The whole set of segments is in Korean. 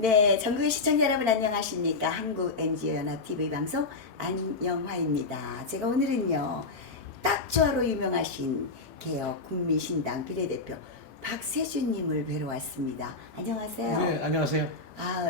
네, 전국의 시청자 여러분 안녕하십니까? 한국 NGO 연합 TV 방송 안영화입니다. 제가 오늘은요, 딱조화로 유명하신 개혁 국민신당 비례대표 박세준님을 뵈러 왔습니다. 안녕하세요. 네, 안녕하세요.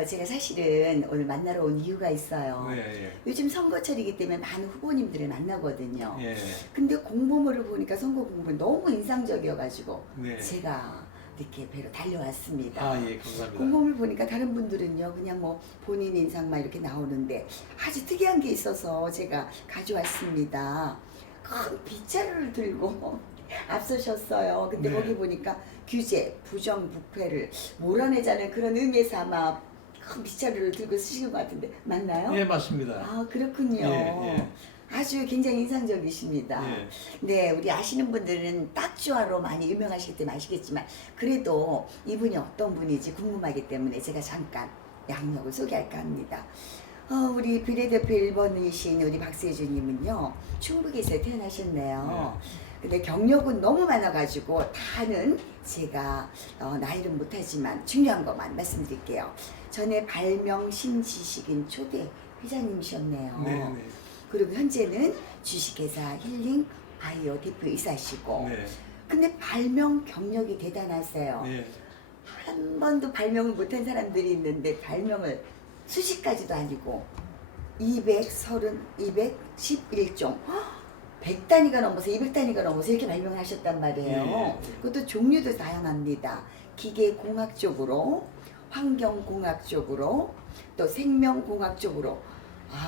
제가 사실은 오늘 만나러 온 이유가 있어요. 네, 요즘 선거철이기 때문에 많은 후보님들을 만나거든요. 예, 근데 공보물을 보니까 선거 공보 너무 인상적이어가지고 네. 제가 이렇게 뵈러 달려왔습니다. 예, 감사합니다. 공보물 보니까 다른 분들은요 그냥 뭐 본인 인상만 이렇게 나오는데 아주 특이한 게 있어서 제가 가져왔습니다. 큰 빗자루를 들고 앞서셨어요. 근데 네. 거기 보니까 규제, 부정, 부패를 몰아내자는 그런 의미에서 아마 큰 빗자루를 들고 쓰시는 것 같은데 맞나요? 예, 맞습니다. 아 그렇군요. 예. 아주 굉장히 인상적이십니다. 예. 네, 우리 아시는 분들은 딱주화로 많이 유명하시기 때문에 아시겠지만 그래도 이분이 어떤 분인지 궁금하기 때문에 제가 잠깐 양력을 소개할까 합니다. 우리 비례대표 1번이신 우리 박세준님은요 충북에서 태어나셨네요. 근데 경력은 너무 많아가지고 다는 제가 나이는 못하지만 중요한 것만 말씀드릴게요. 전에 발명 신지식인 초대 회장님이셨네요. 네. 그리고 현재는 주식회사 힐링 바이오 대표이사시고 네. 근데 발명 경력이 대단하세요. 네. 한 번도 발명을 못한 사람들이 있는데 발명을 수십 가지도 아니고 211종 100단위가 넘어서 200단위가 넘어서 이렇게 발명을 하셨단 말이에요. 예. 그것도 종류도 다양합니다. 기계공학 쪽으로, 환경공학 쪽으로, 또 생명공학 쪽으로.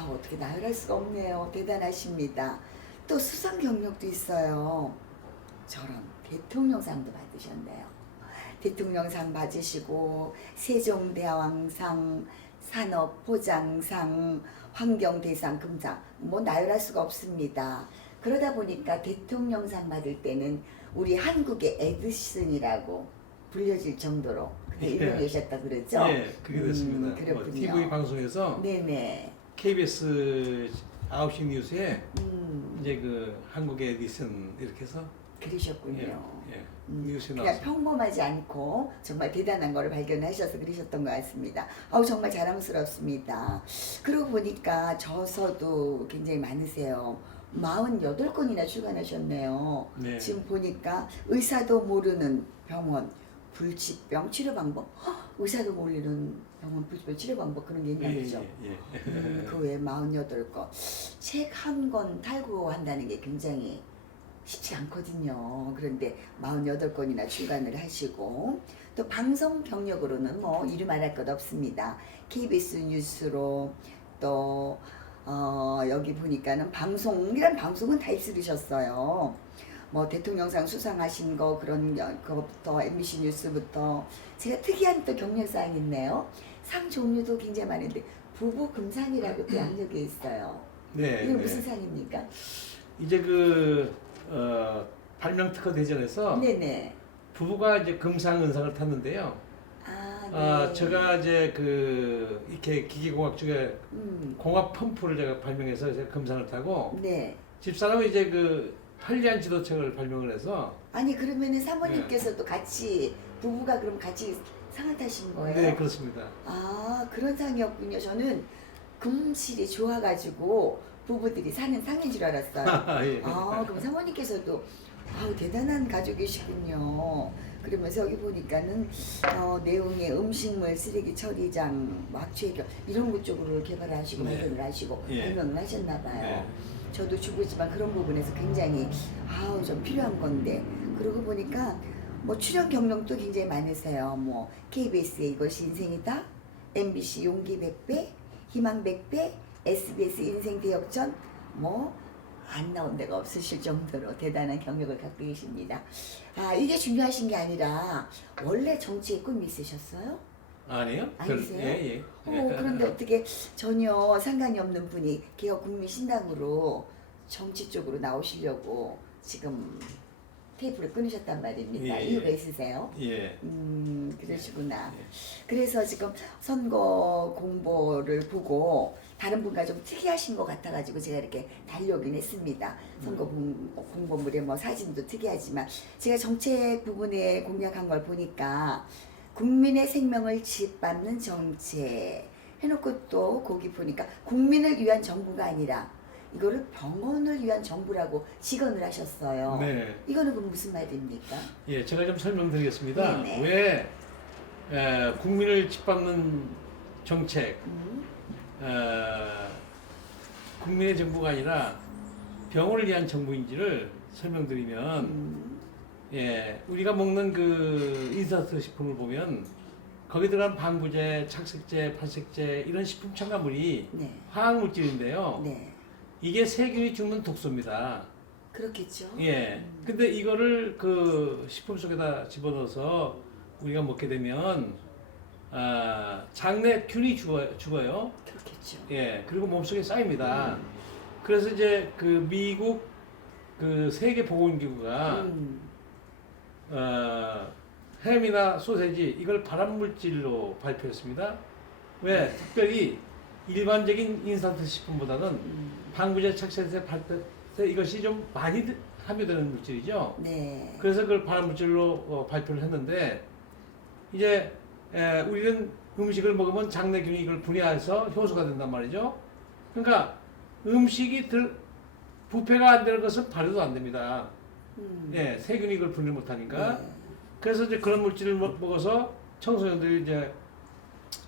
어떻게 나열할 수가 없네요. 대단하십니다. 또 수상 경력도 있어요. 저런 대통령상도 받으셨네요. 대통령상 받으시고 세종대왕상, 산업포장상, 환경대상, 금상 뭐 나열할 수가 없습니다. 그러다 보니까 대통령상 받을 때는 우리 한국의 에디슨이라고 불려질 정도로 유명하셨다 그러죠? 예, 그게 됐습니다. 그렇군요. TV 방송에서 네네. KBS 9시 뉴스에 네. 이제 그 한국의 에디슨 이렇게 해서 그러셨군요. 뉴스에 그냥 나왔어요. 평범하지 않고 정말 대단한 거를 발견하셔서 그러셨던 것 같습니다. 정말 자랑스럽습니다. 그러고 보니까 저서도 굉장히 많으세요. 48건이나 출간하셨네요. 네. 지금 보니까 의사도 모르는 병원 불치병 치료 방법, 의사도 모르는 병원 불치병 치료 방법 그런 게 있나 보죠. 그 외에 48건. 책 한 권 탈구한다는 게 굉장히 쉽지 않거든요. 그런데 48건이나 출간을 하시고 또 방송 경력으로는 뭐 이루 말할 것 없습니다. KBS 뉴스로 또 여기 보니까는 방송이란 방송은 다 입수르셨어요. 뭐 대통령상 수상하신 거 그런 거부터 MBC 뉴스부터 제가 특이한 또 경력사항이 있네요. 상 종류도 굉장히 많은데 부부 금상이라고 또 양력에 있어요. 네. 이게 무슨 상입니까? 이제 발명 특허 대전에서 네네. 부부가 이제 금상 은상을 탔는데요. 네. 제가 이제 이렇게 기계공학 쪽에 음, 공합 펌프를 제가 발명해서 제가 금상을 타고 네. 집사람은 이제 편리한 지도책을 발명을 해서 아니 그러면은 사모님께서도 같이 부부가 그럼 같이 상을 타신 거예요? 네, 그렇습니다. 그런 상이었군요. 저는 금실이 좋아가지고 부부들이 사는 상인 줄 알았어요. 예. 그럼 사모님께서도 대단한 가족이시군요. 그러면서 여기 보니까는 내용에 음식물 쓰레기 처리장, 학교 해결 이런 것 쪽으로 개발을 하시고 네. 발견을 하시고 예. 발명을 하셨나 봐요. 네. 저도 주부지만 그런 부분에서 굉장히 좀 필요한 건데 그러고 보니까 뭐 출연 경력도 굉장히 많으세요. 뭐 KBS의 이것이 인생이다, MBC 용기 100배, 희망 100배, SBS 인생 대역전 뭐 안 나온 데가 없으실 정도로 대단한 경력을 갖고 계십니다. 이게 중요하신 게 아니라 원래 정치에 꿈이 있으셨어요? 아니요? 아니세요? 예. 그런데 어떻게 전혀 상관이 없는 분이 개혁국민신당으로 정치 쪽으로 나오시려고 지금 테이프를 끊으셨단 말입니다. 예. 이유가 있으세요? 예. 그러시구나. 예. 그래서 지금 선거 공보를 보고 다른 분과 좀 특이하신 것 같아가지고 제가 이렇게 달려오긴 했습니다. 선거 공보물에 뭐 사진도 특이하지만 제가 정책 부분에 공략한 걸 보니까 국민의 생명을 짓밟는 정책 해놓고 또 거기 보니까 국민을 위한 정부가 아니라 이거를 병원을 위한 정부라고 직언을 하셨어요. 네. 이거는 그럼 무슨 말입니까? 예, 제가 좀 설명드리겠습니다. 네네. 왜 국민을 짓밟는 정책, 국민의 정부가 아니라 병원을 위한 정부인지를 설명드리면, 예, 우리가 먹는 그 인스턴트 식품을 보면 거기 들어간 방부제, 착색제, 발색제 이런 식품 첨가물이 네. 화학물질인데요. 네. 이게 세균이 죽는 독소입니다. 그렇겠죠. 예. 근데 이거를 그 식품 속에다 집어넣어서 우리가 먹게 되면 장내균이 죽어요. 그렇겠죠. 예. 그리고 몸속에 쌓입니다. 그래서 이제 그 미국 그 세계보건기구가 햄이나 소세지 이걸 발암물질로 발표했습니다. 왜? 특별히 일반적인 인스턴트 식품보다는 방부제, 착색제, 발색제 이것이 좀 많이 함유되는 물질이죠. 네. 그래서 그걸 발암물질로 발표를 했는데 이제 우리는 음식을 먹으면 장내균이 이걸 분해해서 효소가 된단 말이죠. 그러니까 음식이 부패가 안 되는 것은 발효도 안 됩니다. 예, 세균이 이걸 분해 못하니까. 네. 그래서 이제 그런 물질을 먹어서 청소년들이 이제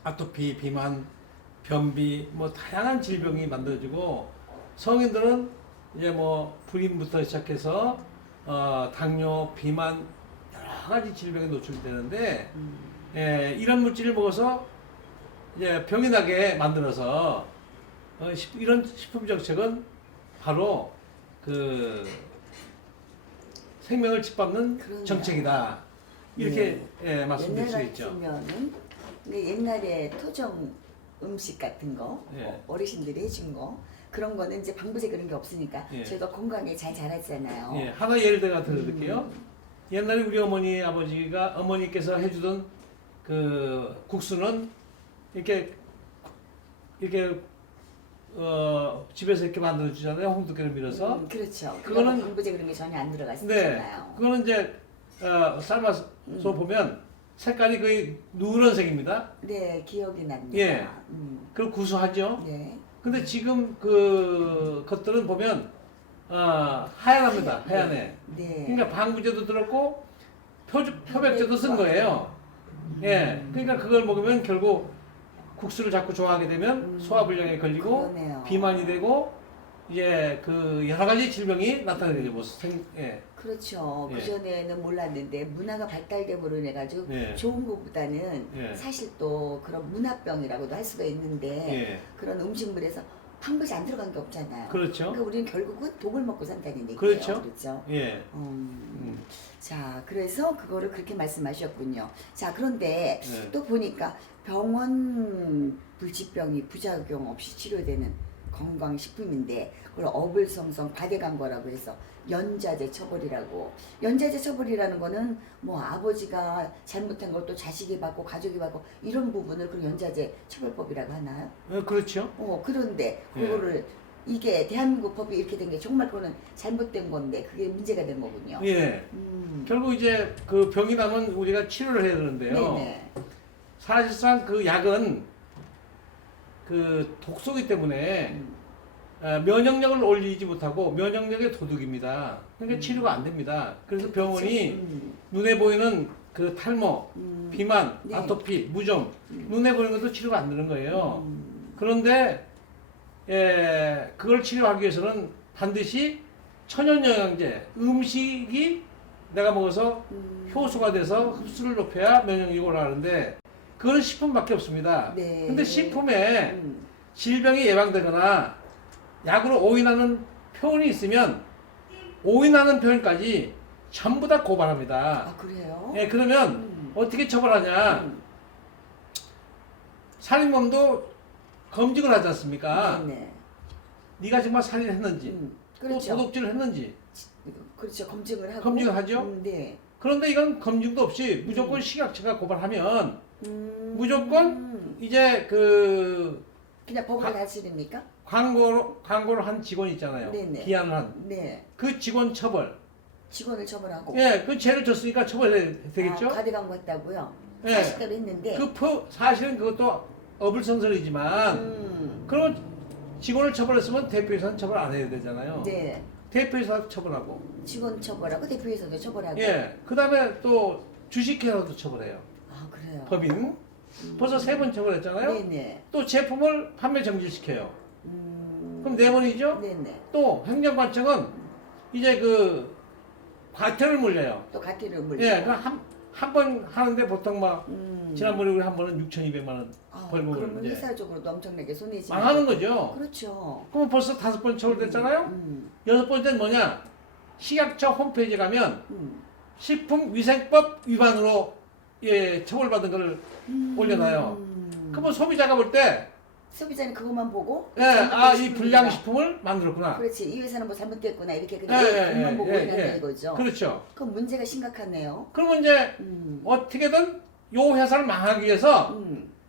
아토피, 비만, 변비, 뭐 다양한 질병이 만들어지고 성인들은 이제 뭐 불임부터 시작해서 당뇨, 비만 여러 가지 질병에 노출이 되는데 예, 이런 물질을 먹어서 이제 병이 나게 만들어서 이런 식품 정책은 바로 그 생명을 짓밟는 그러네요. 정책이다. 이렇게 예, 말씀드릴 수 옛날 있죠. 같으면은 근데 옛날에 토종 음식 같은 거 예. 어르신들이 해준 거 그런 거는 이제 방부제 그런 게 없으니까 예. 저희가 건강에 잘 자랐잖아요. 예, 하나 예를 들어 드릴게요. 옛날에 우리 어머니, 아버지가 어머니께서 해주던 그 국수는 이렇게 집에서 이렇게 만들어 주잖아요. 홍두깨를 밀어서. 그렇죠. 그거는 그거는 방부제 그런 게 전혀 안 들어가 네, 있잖아요. 그거는 이제 삶아서 보면 색깔이 거의 누런색입니다. 네, 기억이 납니다. 예. 그리고 구수하죠. 네. 근데 지금 그 것들은 보면 하얀합니다. 하얀해. 네. 그러니까 방부제도 들었고 표백제도 쓴 거예요. 예. 그러니까 그걸 먹으면 결국 국수를 자꾸 좋아하게 되면 소화불량에 걸리고 그러네요. 비만이 되고 이제 그 여러 가지 질병이 나타나게 되죠. 뭐 예. 그렇죠. 예. 그전에는 몰랐는데 문화가 발달됨으로 인해 가지고 예. 좋은 것보다는 예. 사실 또 그런 문화병이라고도 할 수가 있는데 예. 그런 음식물에서 방부제 안 들어간 게 없잖아요. 그렇죠. 그러니까 우리는 결국은 독을 먹고 산다는 얘기예요. 그렇죠. 그렇죠. 예. 자, 그래서 그거를 그렇게 말씀하셨군요. 자, 그런데 네. 또 보니까 병원 불치병이 부작용 없이 치료되는 건강식품인데 그걸 어불성성 과대간 거라고 해서 연자제 처벌이라고. 연자제 처벌이라는 거는 뭐 아버지가 잘못한 걸 또 자식이 받고 가족이 받고 이런 부분을 그 연자제 처벌법이라고 하나요? 그렇죠. 그런데 예. 그거를 이게 대한민국 법이 이렇게 된 게 정말 그거는 잘못된 건데 그게 문제가 된 거군요. 예. 결국 이제 그 병이 나면 우리가 치료를 해야 되는데요. 네네. 사실상 그 약은 그 독소기 때문에 면역력을 올리지 못하고 면역력의 도둑입니다. 그러니까 치료가 안 됩니다. 그래서 병원이 눈에 보이는 그 탈모, 비만, 네. 아토피, 무좀 눈에 보이는 것도 치료가 안 되는 거예요. 그런데 그걸 치료하기 위해서는 반드시 천연영양제, 음식이 내가 먹어서 효소가 돼서 흡수를 높여야 면역력이 올라가는데 그거는 식품밖에 없습니다. 네. 근데 식품에 질병이 예방되거나 약으로 오인하는 표현이 있으면 오인하는 표현까지 전부 다 고발합니다. 아, 그래요? 예, 그러면 어떻게 처벌하냐? 살인범도 검증을 하지 않습니까? 네네. 네가 정말 살인했는지, 또 그렇죠. 도둑질을 했는지 그렇죠. 검증을 하고. 검증을 하죠? 네. 그런데 이건 검증도 없이 무조건 식약처가 고발하면 무조건 이제 그 그냥 법을 다스립니까? 광고를 한 직원 있잖아요. 네네. 기한을 한. 네. 그 직원 처벌. 직원을 처벌하고. 예, 그 죄를 졌으니까 처벌해야 되겠죠? 아, 과대광고 했다고요? 예. 40대로 했는데 사실은 그것도 어불성설이지만 그런 직원을 처벌했으면 대표이사는 처벌 안 해야 되잖아요. 네. 대표이사 처벌하고. 직원 처벌하고 대표이사도 처벌하고. 예. 그다음에 또 주식회사도 처벌해요. 아 그래요. 법인. 벌써 3번 처벌했잖아요. 네네. 또 제품을 판매 정지시켜요. 그럼 4번이죠? 네네. 또 행정관청은 이제 그 과태료를 물려요. 또 과태료 물려. 예. 한 번 하는데 보통 막 지난번에 우리 한 번은 6,200만 원 벌금을 그러면 이제 회사적으로도 엄청나게 손해지. 망하는 거죠. 그렇죠. 그럼 벌써 5번 처벌됐잖아요. 6번째는 뭐냐? 식약처 홈페이지에 가면 식품위생법 위반으로 예, 처벌받은 거를 올려놔요. 그러면 소비자가 볼 때 소비자는 그것만 보고 예, 아, 이 불량식품을 만들었구나. 그렇지. 이 회사는 뭐 잘못됐구나 이렇게 그냥 예, 그것만 보고 예, 있는 예. 이거죠. 그렇죠. 그럼 문제가 심각하네요. 그러면 이제 어떻게든 요 회사를 망하기 위해서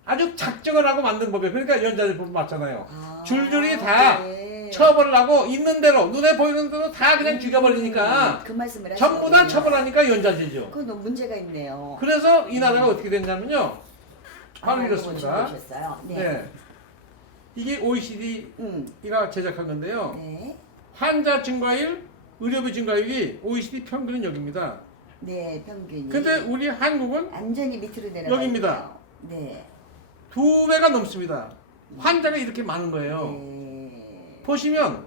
아주 작정을 하고 만든 법이에요. 그러니까 연자제품 맞잖아요. 줄줄이 다 네. 처벌을 하고 있는 대로 눈에 보이는 대로 다 그냥 죽여버리니까 그 말씀을 전부 다 하시는군요. 처벌하니까 연자제죠. 그건 너무 문제가 있네요. 그래서 이 나라가 어떻게 됐냐면요. 바로 이거 이렇습니다. 주셨어요. 네. 네. 이게 OECD가 제작한 건데요. 네. 환자 증가율, 의료비 증가율이 OECD 평균은 여기입니다. 네, 평균이. 근데 우리 한국은 완전히 밑으로 내려가 여기입니다. 있네요. 네. 2배가 넘습니다. 환자가 이렇게 많은 거예요. 네. 보시면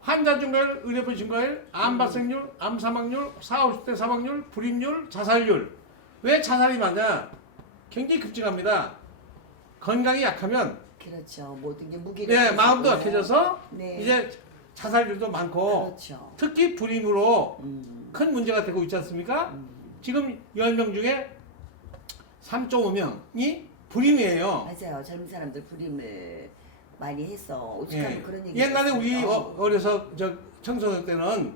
환자 증가율, 의료비 증가율, 암 발생률, 암 사망률, 40, 50대 사망률, 불임률, 자살률. 왜 자살이 많냐? 굉장히 급증합니다. 건강이 약하면 그렇죠. 모든 게 무기를. 네, 마음도 약해져서 네. 이제 자살률도 많고 그렇죠. 특히 불임으로 큰 문제가 되고 있지 않습니까? 지금 10명 중에 3.5명이 불임이에요. 맞아요. 젊은 사람들 불임을 많이 해서 오죽하면 예. 그런 얘기. 옛날에 우리 어려서 청소년 때는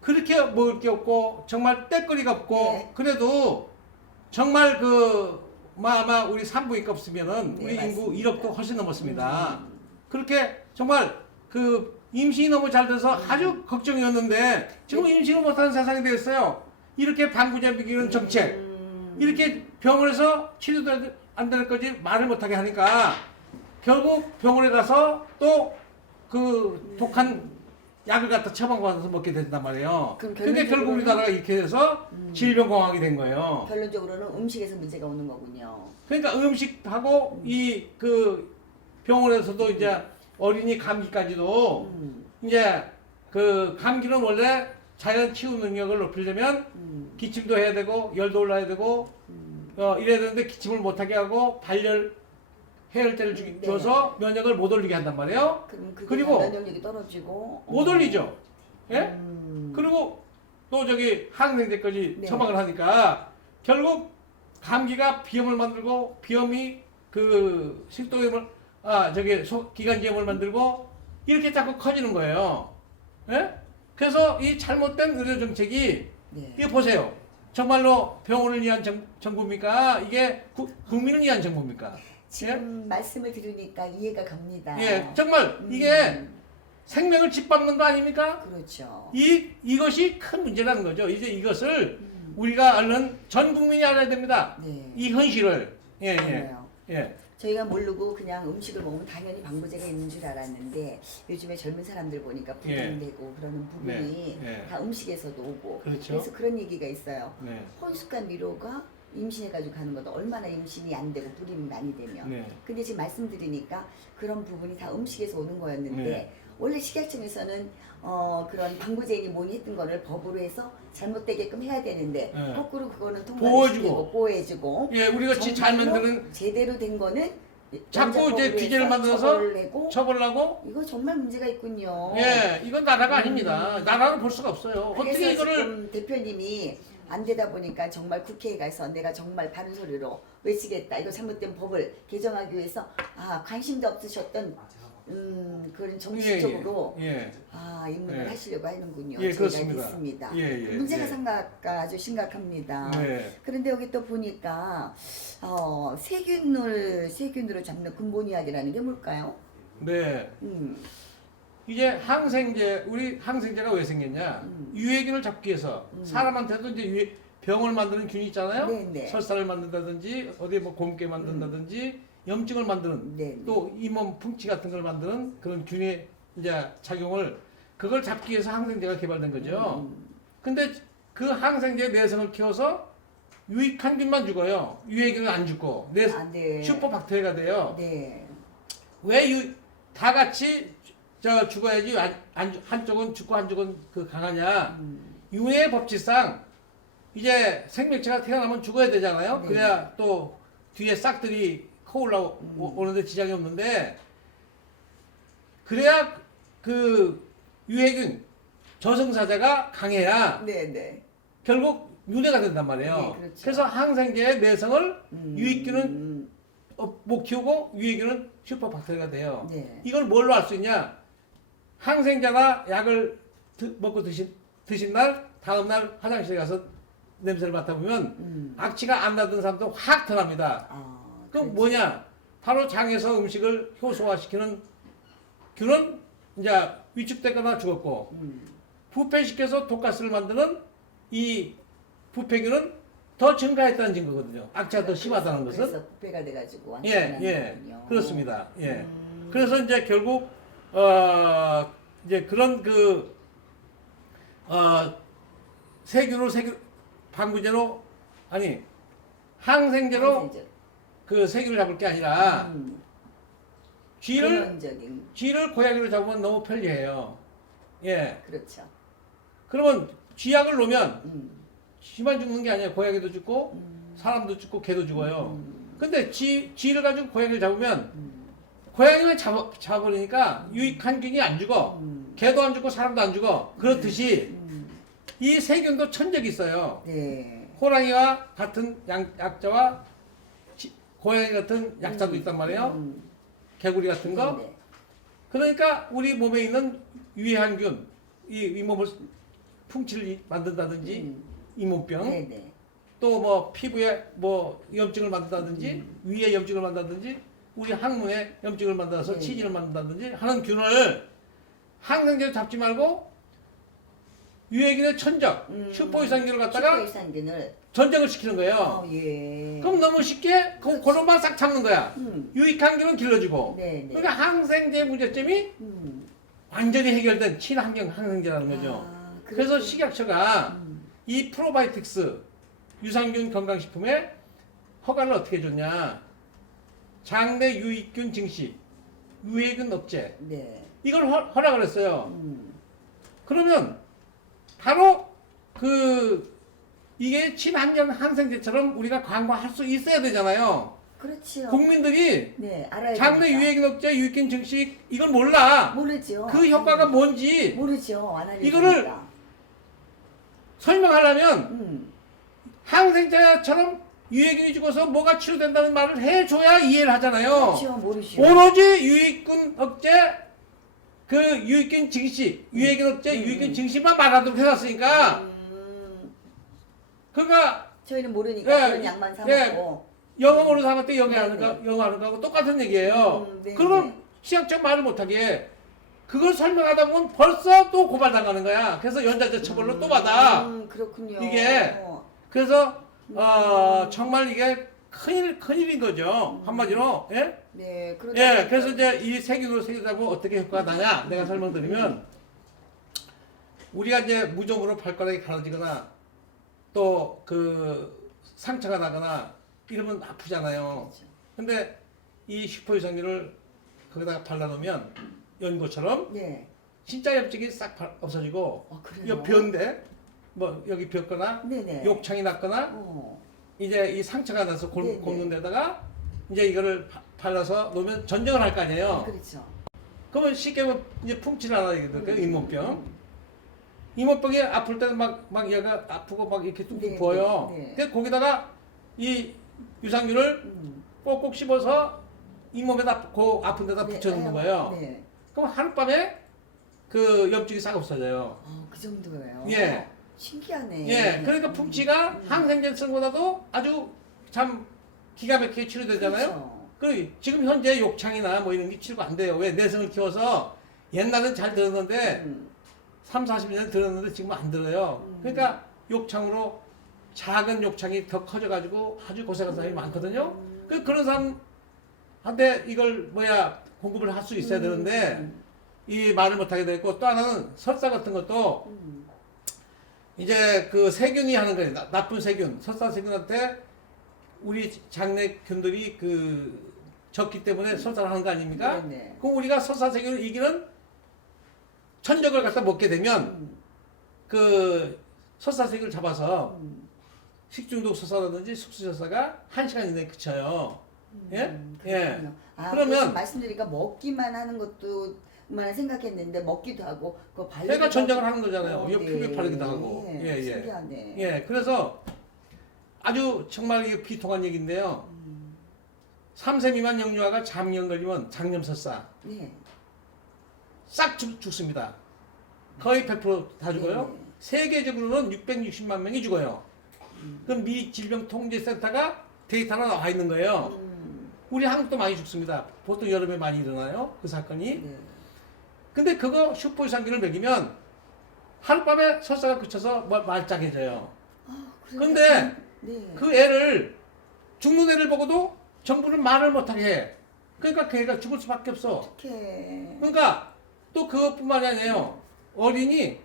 그렇게 먹을 게 없고 정말 떼거리가 없고 네. 그래도 정말 아마 우리 산부인과 없으면은 네, 우리 인구 맞습니다. 1억도 훨씬 넘었습니다. 그렇게 정말 임신이 너무 잘 돼서 아주 걱정이었는데 지금 임신을 못하는 세상이 되었어요. 이렇게 방부제 먹이는 정책, 이렇게 병원에서 치료도 안 될 거지 말을 못하게 하니까 결국 병원에 가서 또 독한 약을 갖다 처방받아서 먹게 된단 말이에요. 근데 결국 우리나라가 이렇게 돼서 질병공황이 된 거예요. 결론적으로는 음식에서 문제가 오는 거군요. 그러니까 음식하고 병원에서도 이제 어린이 감기까지도 이제 감기는 원래 자연 치유 능력을 높이려면 기침도 해야 되고 열도 올라야 되고 이래야 되는데 기침을 못하게 하고 해열제를 줘서 면역을 못 올리게 한단 말이에요. 그리고 면역력이 떨어지고 못 올리죠. 예? 그리고 또 항생제까지 네. 처방을 하니까 결국 감기가 비염을 만들고 비염이 식도염을 기관지염을 만들고 이렇게 자꾸 커지는 거예요. 예? 그래서 이 잘못된 의료 정책이 네. 이거 보세요. 정말로 병원을 위한 정부입니까? 이게 국민을 위한 정부입니까? 지금 말씀을 들으니까 이해가 갑니다. 예, 정말 이게 생명을 짓밟는 거 아닙니까? 그렇죠. 이것이 큰 문제라는 거죠. 이제 이것을 우리가 얼른 전 국민이 알아야 됩니다. 네. 이 현실을. 예, 예. 그래요. 예. 저희가 모르고 그냥 음식을 먹으면 당연히 방부제가 있는 줄 알았는데 요즘에 젊은 사람들 보니까 부담되고 그러는 부분이 네. 다 음식에서도 오고 그렇죠. 그래서 그런 얘기가 있어요. 네. 혼숙한 미로가 임신해가지고 가는 것도 얼마나 임신이 안 되고 불임이 많이 되면 네. 근데 지금 말씀드리니까 그런 부분이 다 음식에서 오는 거였는데 네. 원래 식약청에서는 그런 방부제인이 뭐니 했던 거를 법으로 해서 잘못되게끔 해야 되는데 네. 거꾸로 그거는 보호해주고. 통과시키고 보호해주고 예, 우리가 잘 정말로 만드는 제대로 된 거는 자꾸 이제 연장법으로 규제를 해서 만들어서 처벌을 하고 처벌을 하고 이거 정말 문제가 있군요. 예, 이건 나라가 아닙니다. 나라는 볼 수가 없어요. 그래서 어떻게 이거를 지금 대표님이 안 되다 보니까 정말 국회에 가서 내가 정말 바른 소리로 외치겠다. 이거 잘못된 법을 개정하기 위해서 관심도 없으셨던 그런 정치적으로 예. 입문을 예. 하시려고 하는군요. 예, 저희가 그렇습니다. 믿습니다. 예, 예, 문제가 예. 아주 심각합니다. 네. 그런데 여기 또 보니까 세균으로 잡는 근본의학이라는 게 뭘까요? 네. 이제 우리 항생제가 왜 생겼냐? 유해균을 잡기 위해서 사람한테도 이제 병을 만드는 균이 있잖아요. 네네. 설사를 만든다든지 어디 뭐 곰게 만든다든지 염증을 만드는 네네. 또 잇몸 풍치 같은 걸 만드는 그런 균의 이제 작용을 그걸 잡기 위해서 항생제가 개발된 거죠. 근데 그 항생제 내성을 키워서 유익한 균만 죽어요. 유해균은 안 죽고 네. 슈퍼박테리아가 돼요. 네. 왜 다 같이 죽어야지 한쪽은 죽고 한쪽은 그 강하냐? 유해 법칙상 이제 생명체가 태어나면 죽어야 되잖아요. 네. 그래야 또 뒤에 싹들이 커 올라오는데 지장이 없는데 그래야 그 유해균 저승사자가 강해야 네네. 결국 윤회가 된단 말이에요. 네, 그렇죠. 그래서 항생제의 내성을 유익균은 못 키우고 유해균은 슈퍼박테리아가 돼요. 네. 이걸 뭘로 알 수 있냐? 항생제나 약을 먹고 드신 날 다음 날 화장실에 가서 냄새를 맡아보면 악취가 안 나던 사람도 확 털납니다. 그럼 그렇죠. 뭐냐? 바로 장에서 음식을 효소화시키는 균은 이제 위축되거나 죽었고 부패시켜서 독가스를 만드는 이 부패균은 더 증가했다는 증거거든요. 악취가 더 심하다는 것은. 그래서 부패가 돼가지고 예, 거군요. 그렇습니다. 예. 음. 그래서 이제 결국 이제 그런 세균으로 방부제로 아니 항생제로 항생제. 그 세균을 잡을 게 아니라 근원적인. 쥐를 고양이로 잡으면 너무 편리해요. 예. 그렇죠. 그러면 쥐약을 놓으면 음. 쥐만 죽는 게 아니라 고양이도 죽고 사람도 죽고 개도 죽어요. 근데 쥐를 가지고 고양이를 잡으면 고양이만 잡아버리니까 유익한 균이 안 죽어. 개도 안 죽고 사람도 안 죽어. 그렇듯이 이 세균도 천적이 있어요. 네. 호랑이와 같은 약자와 고양이 같은 약자도 있단 말이에요. 개구리 같은 거. 네. 그러니까 우리 몸에 있는 유해한 균, 이 몸을 풍치를 만든다든지 잇몸병, 네네. 또 뭐 피부에 뭐 염증을 만든다든지 위에 염증을 만든다든지 우리 항문에 염증을 만들어서 네. 치질을 만든다든지 하는 균을 항생제로 잡지 말고 유해균의 천적, 슈퍼이상균을 갖다가 슈퍼이상균을. 전쟁을 시키는 거예요. 예. 그럼 너무 쉽게 그것만 싹 잡는 거야. 유익한 균은 길러주고. 네네. 그러니까 항생제 문제점이 완전히 해결된 친환경 항생제라는 거죠. 그래서 식약처가 이 프로바이오틱스 유산균 건강식품에 허가를 어떻게 줬냐? 장내 유익균 증식, 유해균 억제 네. 이걸 허락을 했어요. 그러면 바로 이게 친환경 항생제처럼 우리가 광고할 수 있어야 되잖아요. 그렇지요. 국민들이 네, 알아야 장내 됩니다. 유해균 억제, 유익균 증식 이걸 몰라. 모르죠. 그 효과가 뭔지 모르죠. 안 알려주니까. 이거를 설명하려면 항생제처럼 유해균이 죽어서 뭐가 치료된다는 말을 해줘야 이해를 하잖아요. 그렇죠. 모르죠. 오로지 유익균 억제, 그 유익균 증식, 유해균 억제, 유익균 증식만 말하도록 해놨으니까 그러니까 저희는 모르니까 예, 그런 약만 사 예. 먹고. 영어 모르는 사람한테 영어 네네. 하는 거하고 똑같은 얘기예요. 네네. 그러면 시작적 말을 못하게 그걸 설명하다 보면 벌써 또 고발당하는 거야. 그래서 연좌제 처벌로 또 받아. 그렇군요. 이게 그래서 정말 이게 큰일인 거죠. 한마디로. 예? 네, 그렇죠. 예, 그래서 이제 이 세균으로 새기다 보면 어떻게 효과가 나냐? 내가 설명드리면 우리가 이제 무좀으로 발가락이 갈라지거나 또 그 상처가 나거나 이러면 아프잖아요. 그렇죠. 근데 이 슈퍼유산균을 거기다가 발라놓으면 연고처럼 네. 진짜 염증이 싹 없어지고 그래요? 여 변데 뭐 여기 벽거나 네네. 욕창이 났거나 이제 이 상처가 나서 네네. 곪는 데다가 이제 이거를 발라서 놓으면 전쟁을 할 거 아니에요. 그렇죠. 그러면 쉽게 이제 품질 안 하게 될까요? 잇몸병. 잇몸병이 아플 때는 막 얘가 아프고 막 이렇게 뚝뚝 네, 부어요. 네, 네. 근데 거기다가 이 유산균을 꼭꼭 씹어서 잇몸에다 그 아픈 데다 붙여놓는 거예요. 네. 그럼 하룻밤에 그 염증이 싹 없어져요. 그 정도예요. 예. 신기하네. 예. 그러니까 풍치가 항생제 쓴 것보다도 아주 참 기가 막히게 치료되잖아요. 그렇죠. 그리고 지금 현재 욕창이나 뭐 이런 게 치료가 안 돼요. 왜? 내성을 키워서 옛날엔 잘 들었는데 3, 40년 들었는데 지금 안 들어요. 그러니까 욕창으로 작은 욕창이 더 커져가지고 아주 고생한 사람이 많거든요. 그런 사람한테 이걸 공급을 할 수 있어야 되는데 이 말을 못하게 되고, 또 하나는 설사 같은 것도 이제 그 세균이 하는 거예요. 나쁜 세균, 설사 세균한테 우리 장내균들이 적기 때문에 설사를 하는 거 아닙니까? 네네. 그럼 우리가 설사 세균을 이기는 천적을 갖다 먹게 되면 그 설사 세균을 잡아서 식중독 설사라든지 숙수 설사가 1시간 이내에 그쳐요. 예? 예. 그러면 말씀드리니까 먹기만 하는 것도 만 생각했는데 먹기도 하고 그 내가 전쟁을 하는 거잖아요. 이거 네. 피부에 바르기도 하고. 예, 예. 신기하네. 예. 그래서 아주 정말 이게 비통한 얘기인데요. 3세 미만 영유아가 장염 걸리면 장염설사 네. 싹 죽습니다. 거의 100%다 죽어요. 네. 세계적으로는 660만 명이 죽어요. 그럼 미 질병통제센터가 데이터가 나와 있는 거예요. 우리 한국도 많이 죽습니다. 보통 여름에 많이 일어나요. 그 사건이. 네. 근데 그거 슈퍼유산균을 먹이면 하룻밤에 설사가 그쳐서 말짱해져요. 근데 네. 그 애를 죽는 애를 보고도 정부는 말을 못하게 해. 그러니까 그 애가 죽을 수밖에 없어. 어떡해. 그러니까 또 그것뿐만이 아니에요. 어린이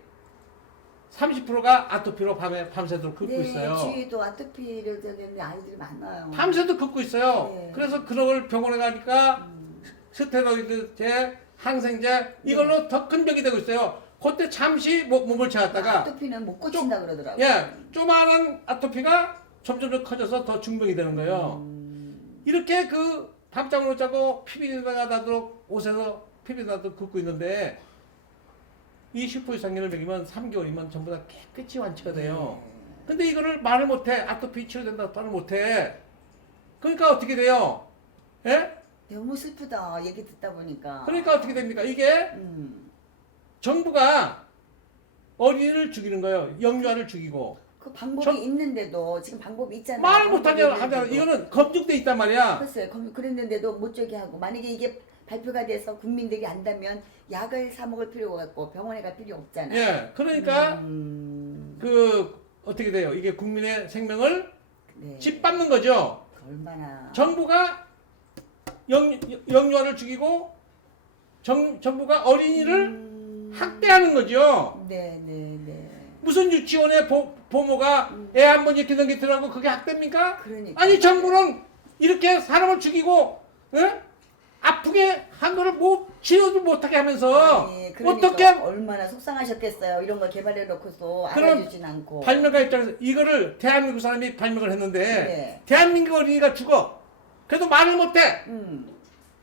30%가 아토피로 밤새도록 긁고 네, 있어요. 주위에도 아토피를 되는 아이들이 많아요. 밤새도 긁고 있어요. 네. 그래서 그런 걸 병원에 가니까 스테로이드제, 항생제 이걸로 더 큰 병이 되고 있어요. 그때 잠시 몸을 채웠다가 아토피는 못 고친다 그러더라고요. 예, 조그마한 아토피가 점점 커져서 더 중병이 되는 거예요. 이렇게 밤잠을 못 자고 피비린내가 나도록 옷에서 피비린내 나도록 긁고 있는데 이 슈퍼유산균을 먹이면 3개월이면 전부 다 깨끗이 완치가 돼요. 근데 이거를 말을 못해. 아토피 치료된다고 말을 못해. 그러니까 어떻게 돼요? 예? 너무 슬프다. 얘기 듣다 보니까. 그러니까 어떻게 됩니까? 이게 정부가 어린이를 죽이는 거예요. 영유아를 죽이고. 그 방법이 있는데도 지금 방법이 있잖아요. 말을 못하잖아. 이거는 검증돼 있단 말이야. 글쎄요. 그랬는데도 못 저기 하고 만약에 이게 발표가 돼서 국민들이 안다면 약을 사 먹을 필요가 없고 병원에 갈 필요 없잖아요. 예. 그러니까 어떻게 돼요? 이게 국민의 생명을 네. 짓밟는 거죠. 얼마나 정부가 영유아를 죽이고 정부가 어린이를 학대하는 거죠. 네네네. 무슨 유치원에 보모가 애 한 번 이렇게 넘기더라고 그게 학대입니까? 그러니까. 아니 정부는 이렇게 사람을 죽이고 아프게 한 거를 치료도 못하게 하면서 아니, 그러니까 어떻게 얼마나 속상하셨겠어요. 이런 걸 개발해 놓고서 알아주진 않고. 발명가 입장에서 이거를 대한민국 사람이 발명을 했는데 네. 대한민국 어린이가 죽어. 그래도 말을 못해.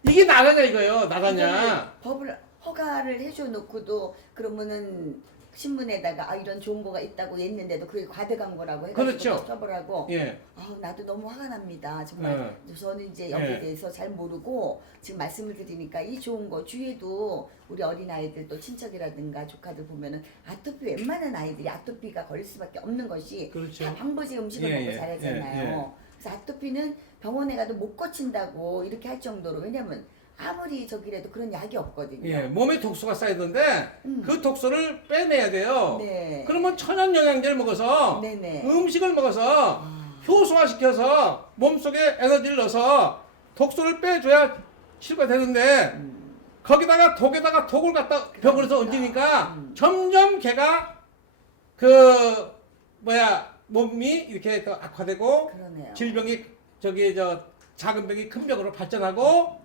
이게 나라냐 이거예요. 나라냐. 법을 허가를 해줘 놓고도 그러면은 신문에다가 이런 좋은 거가 있다고 했는데도 그게 과대 광고라고 해가지고 그렇죠. 처벌하고. 예. 나도 너무 화가 납니다. 정말 저는 이제 여기에 예. 대해서 잘 모르고 지금 말씀을 드리니까 이 좋은 거 주위에도 우리 어린 아이들 또 친척이라든가 조카들 보면은 아토피 웬만한 아이들이 아토피가 걸릴 수밖에 없는 것이 그렇죠. 다 방부제 음식을 예, 먹고 예, 자라잖아요. 그래서 아토피는 병원에 가도 못 고친다고 이렇게 할 정도로 왜냐면 아무리 저기라도 그런 약이 없거든요. 예, 몸에 독소가 쌓이던데 그 독소를 빼내야 돼요. 네. 그러면 천연 영양제를 먹어서 네네. 음식을 먹어서 효소화시켜서 몸속에 에너지를 넣어서 독소를 빼줘야 치료가 되는데 거기다가 독에다가 독을 갖다 병원에서 얹으니까 점점 걔가 몸이 이렇게 더 악화되고 그러네요. 질병이 작은 병이 큰 병으로 발전하고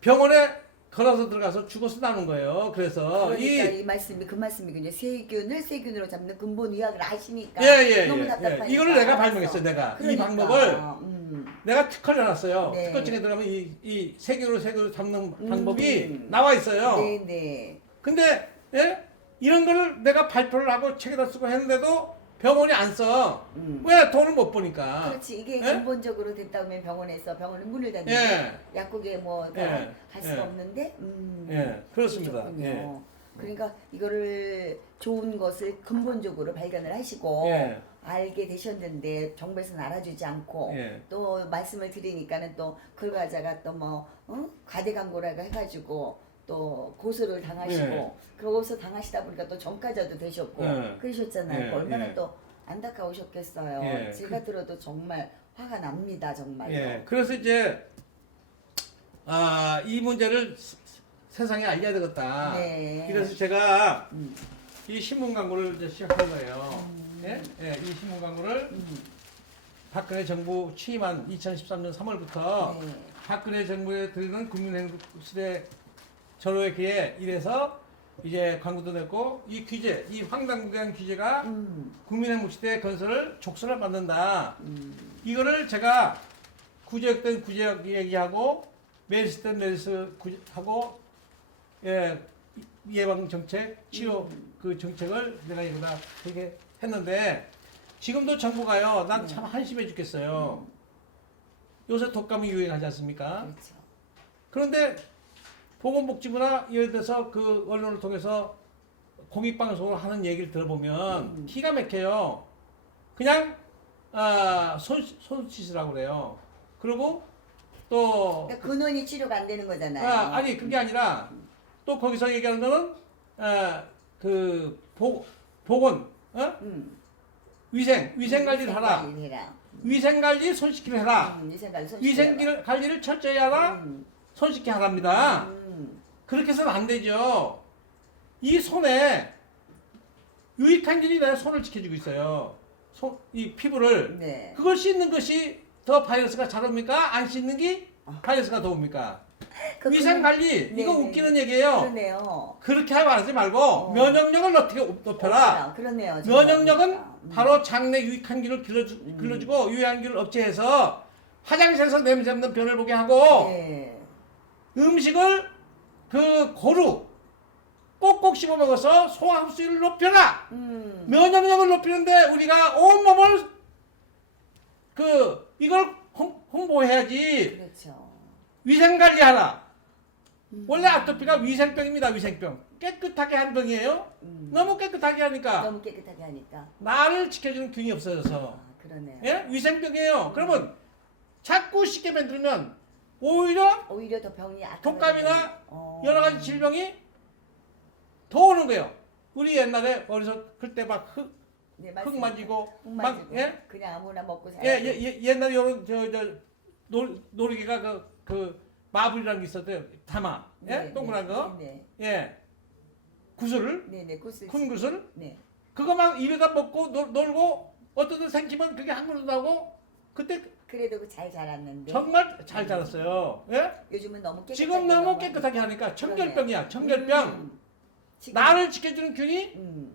병원에 걸어서 들어가서 죽어서 나는 거예요. 그래서 그러니까 이 말씀이 그 말씀이군요. 세균으로 잡는 근본 의학을 아시니까 너무 예. 답답하니까. 이거를 내가 알았어. 발명했어요. 내가 이 그러니까. 방법을 내가 특허를 해놨어요. 네. 특허증에 들어가면 이 세균으로 잡는 방법이 나와 있어요. 네네. 근데 이런 거를 내가 발표를 하고 책에다 쓰고 했는데도 병원이 안 써. 왜? 돈을 못 버니까. 그렇지. 이게 예? 근본적으로 됐다 보면 병원을 문을 닫는데 예. 약국에 갈 수가 없는데. 예, 그렇습니다. 그렇군요. 예. 그러니까 이거를 좋은 것을 근본적으로 발견을 하시고 예. 알게 되셨는데 정부에서는 알아주지 않고 예. 또 말씀을 드리니까는 또 그걸 가져가 또 과대 광고라고 해가지고 또 고소를 당하시고 예. 그러고서 당하시다 보니까 또 전과자도 되셨고 예. 그러셨잖아요. 예. 얼마나 예. 또 안타까우셨겠어요. 예, 제가 들어도 정말 화가 납니다, 정말. 예. 그래서 이제 이 문제를 세상에 알려야 되겠다. 네. 그래서 제가 음. 이 신문 광고를 이제 시작한 거예요. 예? 예, 이 신문 광고를 박근혜 정부 취임한 2013년 3월부터 네. 박근혜 정부에 드리는 국민행복시대 전후에 기해 이래서 이제 광고도 냈고 이 규제, 이 황당무계한 규제가 국민행복시대 건설을 족설을 받는다. 이거를 제가 구제역된 구제역 얘기하고 메르스된 메르스 하고 예, 예방 정책, 치료 그 정책을 내가 이거다 되게 했는데 지금도 정부가요. 난 참 한심해 죽겠어요. 요새 독감이 유행하지 않습니까? 그렇죠. 그런데 보건복지부나 예를 들어서 그 언론을 통해서 공익방송을 하는 얘기를 들어보면 기가 막혀요. 그냥 손 씻으라고 그래요. 그리고 또 그러니까 근원이 치료가 안 되는 거잖아요. 아니 그게 아니라 또 거기서 얘기하는 거는 그 보건 위생 관리를 하라. 위생 관리 손 씻기를 해라. 위생 관리를 철저히 하라. 손 씻게 하랍니다. 그렇게 해서는 안 되죠. 이 손에 유익한 길이 내 손을 지켜주고 있어요. 이 피부를. 네. 그걸 씻는 것이 더 바이러스가 잘 옵니까? 안 씻는 게 바이러스가 더 옵니까? 그 위생 관리 네, 이거 네. 웃기는 얘기예요. 그러네요. 그렇게 하지 말고 면역력을 어떻게 높여라. 그러네요. 면역력은 바로 장내 유익한 기를 길러주고 유해한 기를 억제해서 화장실에서 냄새 없는 변을 보게 하고 네. 음식을 그 고루 꼭꼭 씹어 먹어서 소화 흡수율을 높여라. 면역력을 높이는데 우리가 온몸을 이걸 홍보해야지. 그렇죠. 위생 관리하라. 원래 아토피가 위생병입니다. 위생병. 깨끗하게 한 병이에요. 너무 깨끗하게 하니까 너무 깨끗하게 하니까. 나를 지켜주는 균이 없어져서 그러네요. 예? 위생병이에요. 그러면 자꾸 씻게 만들면 오히려 더 병이 독감이나 여러 가지 질병이 더 오는 거예요. 우리 옛날에 어려서 그때 막 흙 만지고 막 예? 그냥 아무나 먹고 살고. 옛날에 요런 놀이기가 그 마블이라는 게 있었대요. 담아. 예? 네, 동그란 거. 네. 예. 구슬을 네네 구슬. 큰 구슬. 네. 그거 막 입에다 먹고 놀고 어떤 데 생기면 그게 한글로 나오고 그때 그래도 잘 자랐는데. 정말 잘 자랐어요. 예? 요즘은 너무 깨끗하게. 지금 너무 깨끗하게 하니까 청결병이야. 청결병. 나를 지켜주는 균이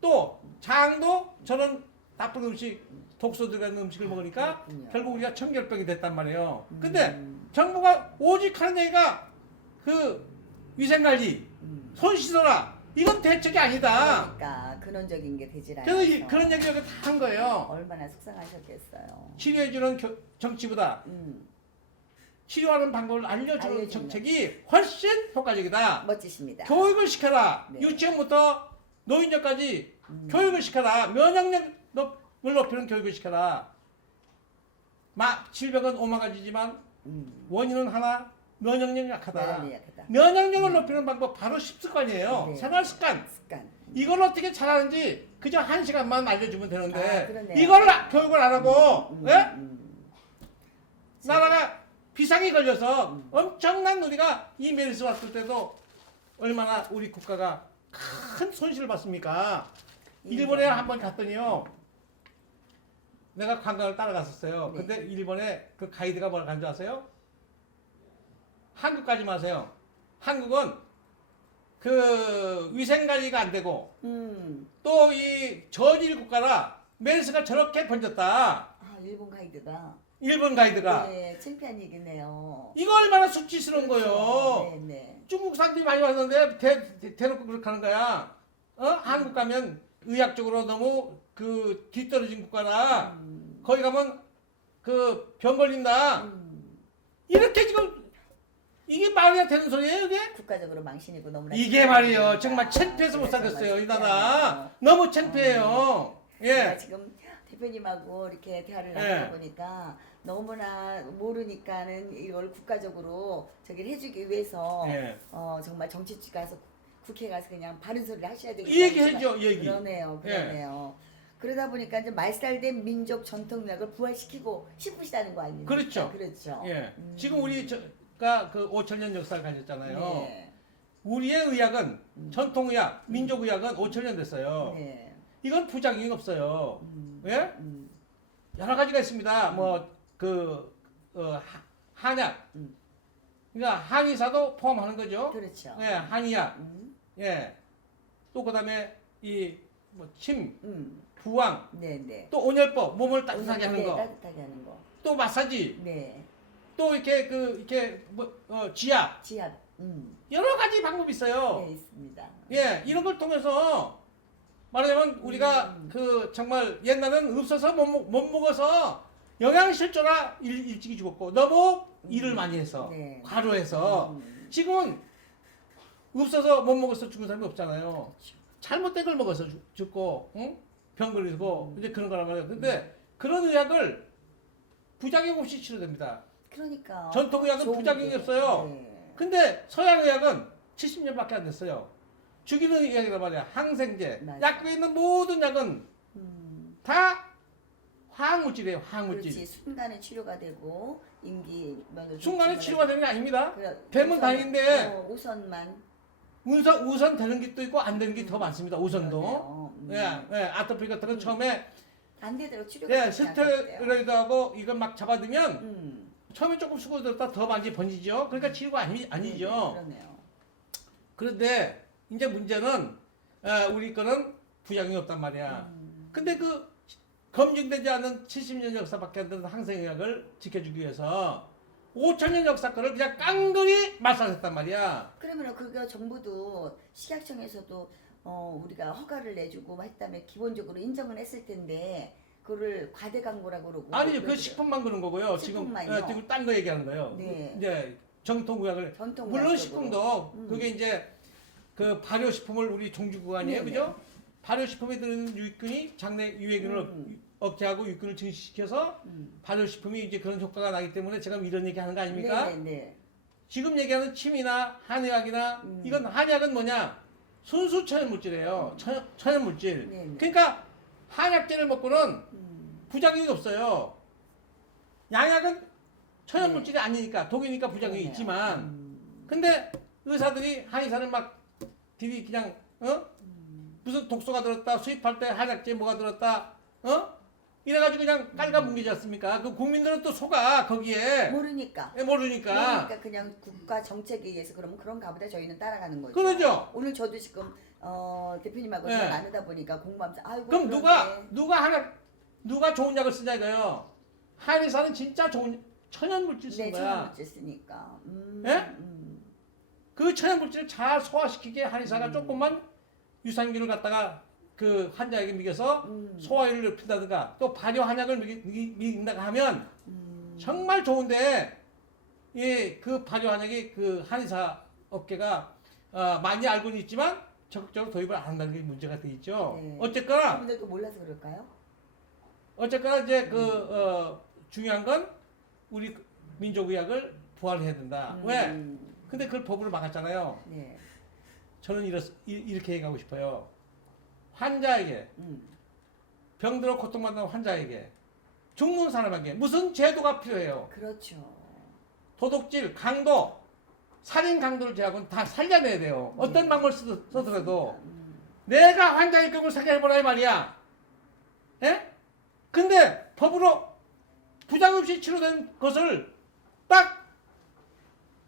또 장도 저는 나쁜 음식 독소 들어간 음식을 먹으니까 결국 우리가 청결병이 됐단 말이에요. 근데 정부가 오직 하는 얘기가 그 위생관리 손 씻어라. 이건 대책이 아니다. 그러니까 근원적인 게 되질 않아서. 그래서 그런 얘기를 다 한 거예요. 얼마나 속상하셨겠어요. 치료해주는 정치보다 치료하는 방법을 알려주는 정책이 훨씬 효과적이다. 멋지십니다. 교육을 시켜라. 네. 유치원부터 노인정까지 교육을 시켜라. 면역력을 높이는 교육을 시켜라. 질병은 오만가지지만 원인은 하나, 면역력이 약하다. 면역력을 높이는 방법 바로 습관이에요. 네. 생활습관. 이걸 어떻게 잘하는지 그저 1시간만 알려주면 되는데 그러네요. 이걸 교육을 안 하고 예? 나라가 비상이 걸려서 엄청난 우리가 이 메르스 왔을 때도 얼마나 우리 국가가 큰 손실을 봤습니까? 일본에 한번 갔더니요. 내가 관광을 따라갔었어요. 네. 근데 일본에 그 가이드가 뭐라고 한줄 아세요? 한국까지 마세요. 한국은 그 위생관리가 안 되고 또 이 저질 국가라 메르스가 저렇게 번졌다. 일본 가이드가 네, 창피한 얘기네요. 이거 얼마나 수치스러운 거예요. 네. 중국 사람들이 많이 왔는데 대놓고 그렇게 하는 거야. 한국 가면 의학적으로 너무 그 뒤떨어진 국가라 거기 가면 그 병 걸린다. 이렇게 지금 이게 말이 되는 소리예요, 이게? 국가적으로 망신이고 너무나. 이게 말이에요. 정말 창피해서 못 살겠어요, 이 나라. 너무 창피해요. 제가 예. 지금 대표님하고 이렇게 대화를 나누다 보니까 너무나 모르니까는 이걸 국가적으로 저기를 해주기 위해서 예. 정말 정치직 가서 국회 가서 그냥 바른 소리를 하셔야 되겠다. 이 얘기 해줘, 이 얘기. 그러네요. 그러다 보니까 이제 말살된 민족 전통의학을 부활시키고 싶으시다는 거 아닙니까? 그렇죠. 그렇죠. 예. 지금 우리가 그 5,000년 역사를 가졌잖아요. 네. 우리의 의학은 전통의학, 민족의학은 5,000년 됐어요. 네. 이건 부작용이 없어요. 예? 음. 여러 가지가 있습니다. 한약. 그러니까 한의사도 포함하는 거죠. 그렇죠. 예, 한의학. 예. 또 그다음에 침, 부항, 네네. 또 온열법, 몸을 따뜻하게 하는 거. 따뜻하게 하는 거. 또 마사지. 네. 또 지압. 지압. 여러 가지 방법이 있어요. 네, 있습니다. 예, 이런 걸 통해서 말하자면 우리가 정말 옛날에는 없어서 못 먹어서 영양실조라 일찍이 죽었고 너무 일을 많이 해서 네. 과로해서 지금은 없어서 못 먹어서 죽은 사람이 없잖아요. 그렇죠. 잘못된 걸 먹어서 죽고 응? 병 걸리고 이제 그런 거란 말이에요. 근데 그런 의학을 부작용 없이 치료됩니다. 그러니까 전통의학은 좋은 부작용이 게. 없어요. 네. 근데 서양의학은 70년밖에 안 됐어요. 죽이는 의학이란 말이야. 항생제. 맞아요. 약국에 있는 모든 약은 다 화학물질이에요. 그렇지. 화학물질. 순간에 치료가 되고 임기면을 순간에 치료가 되는 게 아닙니다. 그래, 되면 다행인데 우선만 우선 되는 게 또 있고 안 되는 게 더 많습니다. 우선도. 그러네요. 예, 아토피 같은 건 처음에 반대대로 치료가 예, 되지 않겠대요. 스테로이드하고 이걸 막 잡아두면 처음에 조금 수고들었다 더 많이 번지죠. 그러니까 치료가 아니죠. 그러네요. 그런데 이제 문제는 우리 거는 부작용이 없단 말이야. 근데 그 검증되지 않은 70년 역사밖에 안 되는 항생의학을 지켜주기 위해서 5,000년 역사 거를 그냥 깡그리 말살했단 말이야. 그러면 그거 정부도 식약청에서도 우리가 허가를 내주고 했다면 기본적으로 인정을 했을 텐데 그거를 과대 광고라고 그러고 아니 그 식품만 그런 거고요. 식품만요? 지금 딴 거 얘기하는 거예요. 네. 이제 정통의학을 전통의학적으로. 물론 식품도 그게 이제 그 발효식품을 우리 종주구간이에요, 네네. 그죠? 발효식품에 들은 유익균이 장내 유해균을 억제하고 유익균을 증식시켜서 발효식품이 이제 그런 효과가 나기 때문에 제가 이런 얘기하는 거 아닙니까? 네네. 지금 얘기하는 침이나 한의학이나 이건 한의학은 뭐냐? 순수 천연물질이에요. 천연물질. 네네. 그러니까 한약재를 먹고는 부작용이 없어요. 양약은 천연물질이 아니니까 독이니까 부작용이 그러네요. 있지만 근데 의사들이 한의사는 막 들이 그냥 무슨 독소가 들었다 수입할 때 한약재 뭐가 들었다 이래가지고 그냥 깔아뭉개지 않습니까? 그 국민들은 또 속아 거기에 모르니까. 모르니까 그냥 국가 정책에 의해서 그러면 그런가 보다 저희는 따라가는 거죠. 그러죠. 오늘 저도 지금 대표님하고 네. 나누다 보니까 공부하면서 아이고 그럼 그런데. 누가 좋은 약을 쓰냐 이거요. 한의사는 진짜 좋은 천연물질 쓴 네, 거야. 천연물질 쓰니까. 예? 그 천연물질을 잘 소화시키게 한의사가 조금만 유산균을 갖다가 그 환자에게 먹여서 소화율을 높인다든가 또 발효 한약을 먹인다가 하면 정말 좋은데 그 발효 한약이 그 한의사 업계가 많이 알고는 있지만 적극적으로 도입을 안 한다는 게 문제가 돼 있죠. 네. 어쨌거나 분들도 몰라서 그럴까요? 이제 중요한 건 우리 민족의학을 부활해야 된다. 왜? 근데 그걸 법으로 막았잖아요. 네. 저는 이렇게 얘기하고 싶어요. 환자에게 병들어 고통받는 환자에게 죽는 사람에게 무슨 제도가 필요해요. 그렇죠. 도둑질, 강도, 살인 강도를 제하고는 다 살려내야 돼요. 어떤 방법을 써더라도 내가 환자의 경우를 생각해보라 이 말이야. 예? 근데 법으로 부작 없이 치료된 것을 딱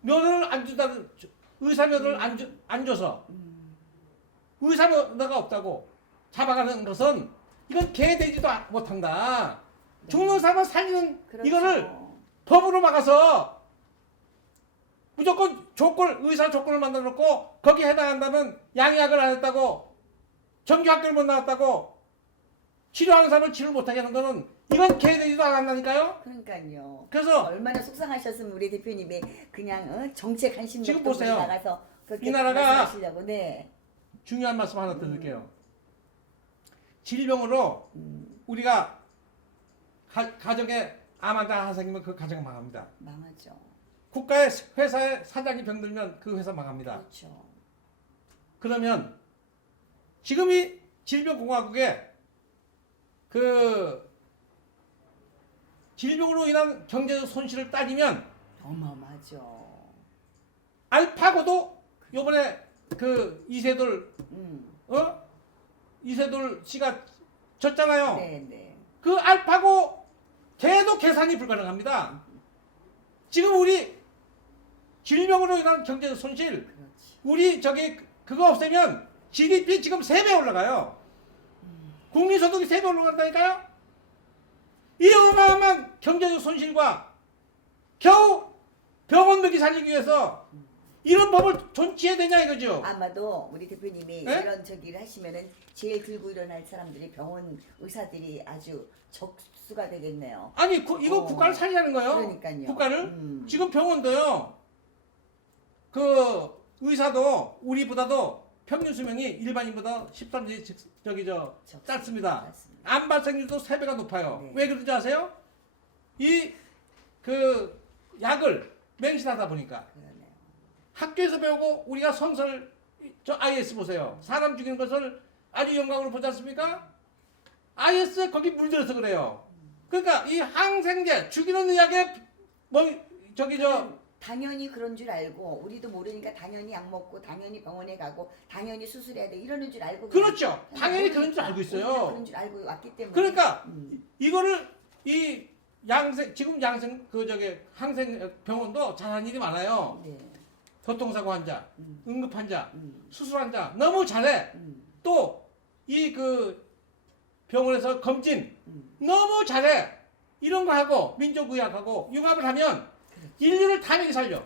면허를 안 준다는 의사 면허를 안 줘서 의사 면허가 없다고 잡아가는 것은 이건 개되지도 못한다. 죽는 사람을 살리는 그렇죠. 이거를 법으로 막아서 무조건 의사 조건을 만들어 놓고 거기에 해당한다면 양의학을 안 했다고 정규학교를 못 나왔다고 치료하는 사람을 치료 못하게 하는 거는 이건 개되지도 않았다니까요. 그러니까요. 그래서 얼마나 속상하셨으면 우리 대표님이 그냥 정책 한심도 지금 보세요. 나가서 그렇게 이 나라가 말씀하시려고. 네. 중요한 말씀 하나 드릴게요. 질병으로 우리가 가정에 암 환자 하나 생기면 그 가정 망합니다. 망하죠. 국가의 회사의 사장이 병들면 그 회사 망합니다. 그렇죠. 그러면 지금 이 질병공화국에 그 질병으로 인한 경제적 손실을 따지면 어마어마하죠. 알파고도 요번에 그 이세돌 음. 이세돌 씨가 졌잖아요. 네네. 그 알파고 걔도 계산이 불가능합니다. 지금 우리 질병으로 인한 경제적 손실, 그렇지. 우리 저기 그거 없애면 GDP 지금 3배 올라가요. 국민소득이 3배 올라간다니까요. 이 어마어마한 경제적 손실과 겨우 병원비기 살리기 위해서 이런 법을 존치해야 되냐 이거죠. 아마도 우리 대표님이 네? 이런 저기를 하시면은 제일 들고 일어날 사람들이 병원 의사들이 아주 적수가 되겠네요. 아니 이거 국가를 살리자는 거예요. 그러니까요. 국가를 지금 병원도요. 그 의사도 우리보다도 평균 수명이 일반인보다 13세 짧습니다. 맞습니다. 암 발생률도 3배가 높아요. 네. 왜 그런지 아세요? 이 그 약을 맹신하다 보니까 그러네요. 학교에서 배우고 우리가 성설 저 IS 보세요. 사람 죽이는 것을 아주 영광으로 보지 않습니까? IS 거기 물들어서 그래요. 그러니까 이 항생제 죽이는 의약에 뭐 저기 저 당연히 그런 줄 알고 우리도 모르니까 당연히 약 먹고 당연히 병원에 가고 당연히 수술해야 돼 이러는 줄 알고 그렇죠. 그냥 당연히 우리- 그런 줄 알고 우리는 있어요. 그런 줄 알고 왔기 때문에 그러니까 이거를 이 지금 그 저기 항생 병원도 잘하는 일이 많아요. 네. 교통사고 환자, 응급 환자, 음. 수술 환자 너무 잘해. 또 이 그 병원에서 검진 너무 잘해. 이런 거 하고 민족의학하고 융합을 하면 인류를 다 먹이 살려.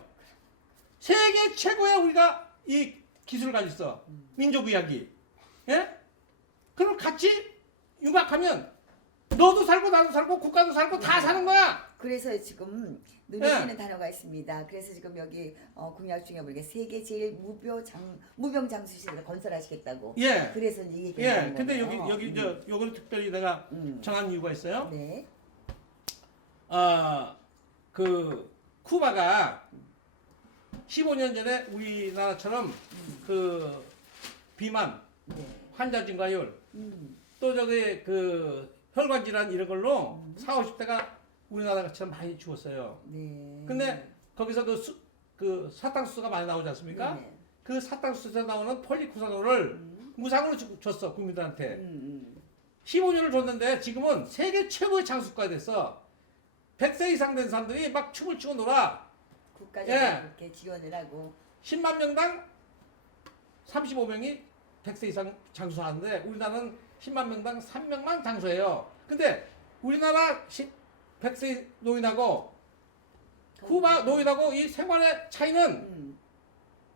세계 최고의 우리가 이 기술을 가지고 있어. 민족의학이. 예? 그럼 같이 융합하면 너도 살고 나도 살고 국가도 살고 다 사는 거야. 그래서 지금 눈에 네. 띄는 단어가 있습니다. 그래서 지금 여기 공약 중에 우리가 세계 제일 무병장수시설을 건설하시겠다고. 예. 그래서 이 얘기. 예. 근데 여기 요거는 특별히 내가 정한 이유가 있어요. 네. 그 쿠바가 15년 전에 우리나라처럼 그 비만, 네. 환자 증가율, 음. 또 저기 그 혈관 질환 이런 걸로 40, 50대가 우리나라처럼 많이 죽었어요. 네. 근데 거기서 그 사탕수수가 많이 나오지 않습니까? 네네. 그 사탕수수에서 나오는 폴리쿠사놀을 무상으로 줬어 국민들한테. 15년을 줬는데 지금은 세계 최고의 장수국가가 됐어. 100세 이상 된 사람들이 막 춤을 추고 놀아. 국가적으로 예. 그렇게 지원을 하고 10만 명당 35명이 100세 이상 장수하는데 우리나라는 10만 명당 3명만 장수해요. 근데 우리나라 100세 노인하고 쿠바 노인하고 이 생활의 차이는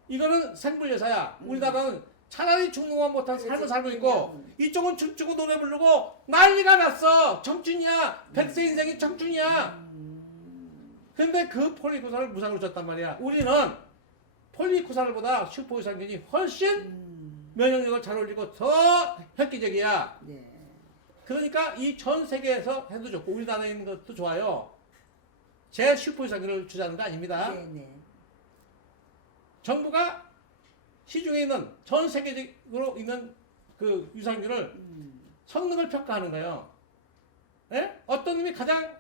이거는 생불여사야. 우리나라는 차라리 죽는 것 못한 삶을 살고 있고 이쪽은 춤추고 노래 부르고 난리가 났어. 청춘이야. 100세 인생이 청춘이야. 근데 그 폴리쿠사를 무상으로 줬단 말이야. 우리는 폴리쿠사를보다 슈퍼유산균이 훨씬 면역력을 잘 올리고 더 획기적이야. 네. 그러니까 이 전 세계에서 해도 좋고 우리나라에 있는 것도 좋아요. 제 슈퍼유산균을 주자는 거 아닙니다. 네네. 정부가 시중에 있는 전 세계적으로 있는 그 유산균을 성능을 평가하는 거예요. 예? 어떤 놈이 가장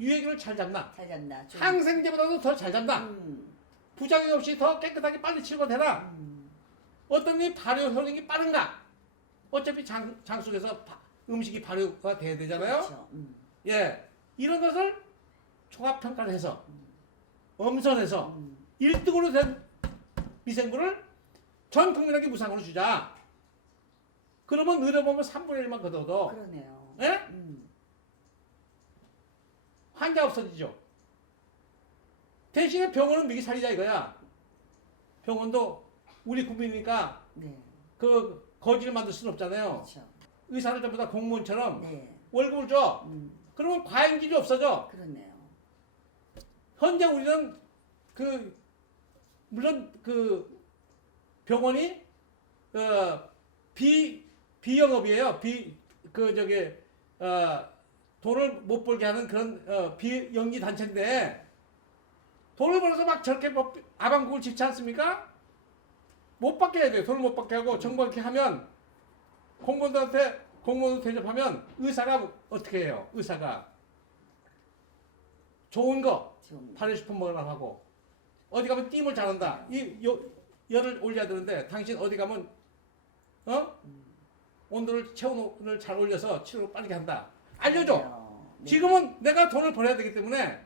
유해균을 잘 잡나? 잘 잡나? 좀. 항생제보다도 더 잘 잡나? 음. 부작용 없이 더 깨끗하게 빨리 치료되나? 어떤 놈이 발효 효능이 빠른가? 어차피 장 속에서 음식이 발효가 돼야 되잖아요. 그렇죠. 예, 이런 것을 종합 평가를 해서 엄선해서 1등으로 된 미생물을 전 국민에게 무상으로 주자. 그러면 의료보험을 3분의 1만 걷어도 그러네요. 예? 환자 없어지죠. 대신에 병원은 미리 살리자 이거야. 병원도 우리 국민이니까 네. 그 거지를 만들 수는 없잖아요. 그렇죠. 의사를 전부 다 공무원처럼 네. 월급을 줘. 그러면 과잉질이 없어져. 그렇네요. 현재 우리는 그 물론 그 병원이 비영업이에요. 돈을 못 벌게 하는 그런 비영리 단체인데 돈을 벌어서 막 저렇게 뭐 아방국을 짓지 않습니까? 못 받게 해야 돼요. 돈을 못 받게 하고 정부가 이렇게 하면 공무원들한테 공무원으로 대접하면 의사가 어떻게 해요? 의사가 좋은 거 발효 식품 먹으라고 하고 어디 가면 띠물 잘한다. 열을 올려야 되는데 당신 어디 가면 온도를 체온을 잘 올려서 치료를 빠르게 한다. 알려줘. 네. 지금은 내가 돈을 벌어야 되기 때문에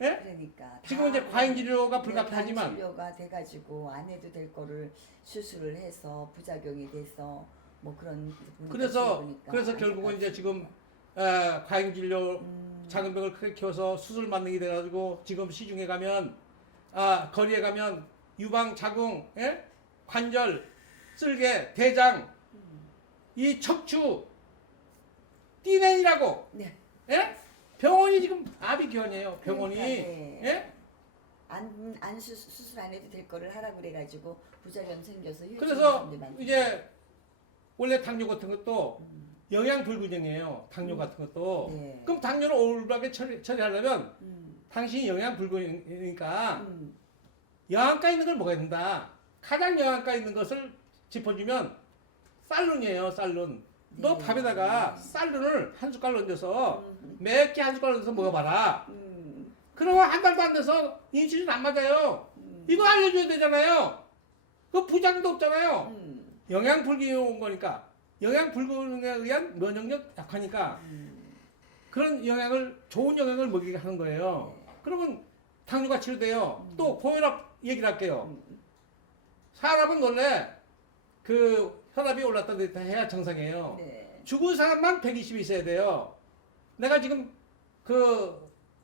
예? 그러니까 지금 이제 과잉 진료가 과잉 불가피하지만 진료가 돼가지고 안 해도 될 거를 수술을 해서 부작용이 돼서 뭐 그런 부분이 그래서 있으니까 결국은 이제 지금 과잉 진료 작은 병을 크게 키워서 수술 만능이 돼가지고 지금 시중에 가면 거리에 가면 유방 자궁 예? 관절 쓸개 대장 이 척추 띠낸이라고 네. 예? 병원이 지금 아비규환이에요. 병원이 그러니까, 네. 예? 수술 안 해도 될 거를 하라 그래가지고 부작용 생겨서 그래서 이제 원래 당뇨 같은 것도 영양 불균형이에요. 당뇨 같은 것도. 네. 그럼 당뇨를 올바르게 처리하려면 당신이 영양 불균형이니까 영양가 있는 걸 먹어야 된다. 가장 영양가 있는 것을 짚어주면 쌀룬이에요. 쌀룬. 너 네. 밥에다가 쌀룬을 한 숟갈 얹어서 몇 개 한 숟갈 얹어서 먹어봐라. 음. 그러면 한 달도 안 돼서 인슐린 안 맞아요. 이거 알려줘야 되잖아요. 그 부작용도 없잖아요. 영양 불균형 온 거니까. 영양 불균형에 의한 면역력 약하니까 그런 좋은 영양을 먹이게 하는 거예요. 그러면 당뇨가 치료돼요. 또 고혈압 얘기를 할게요. 사람은 원래 그 혈압이 올랐다 내렸다 해야 정상이에요. 네. 죽은 사람만 120이 있어야 돼요. 내가 지금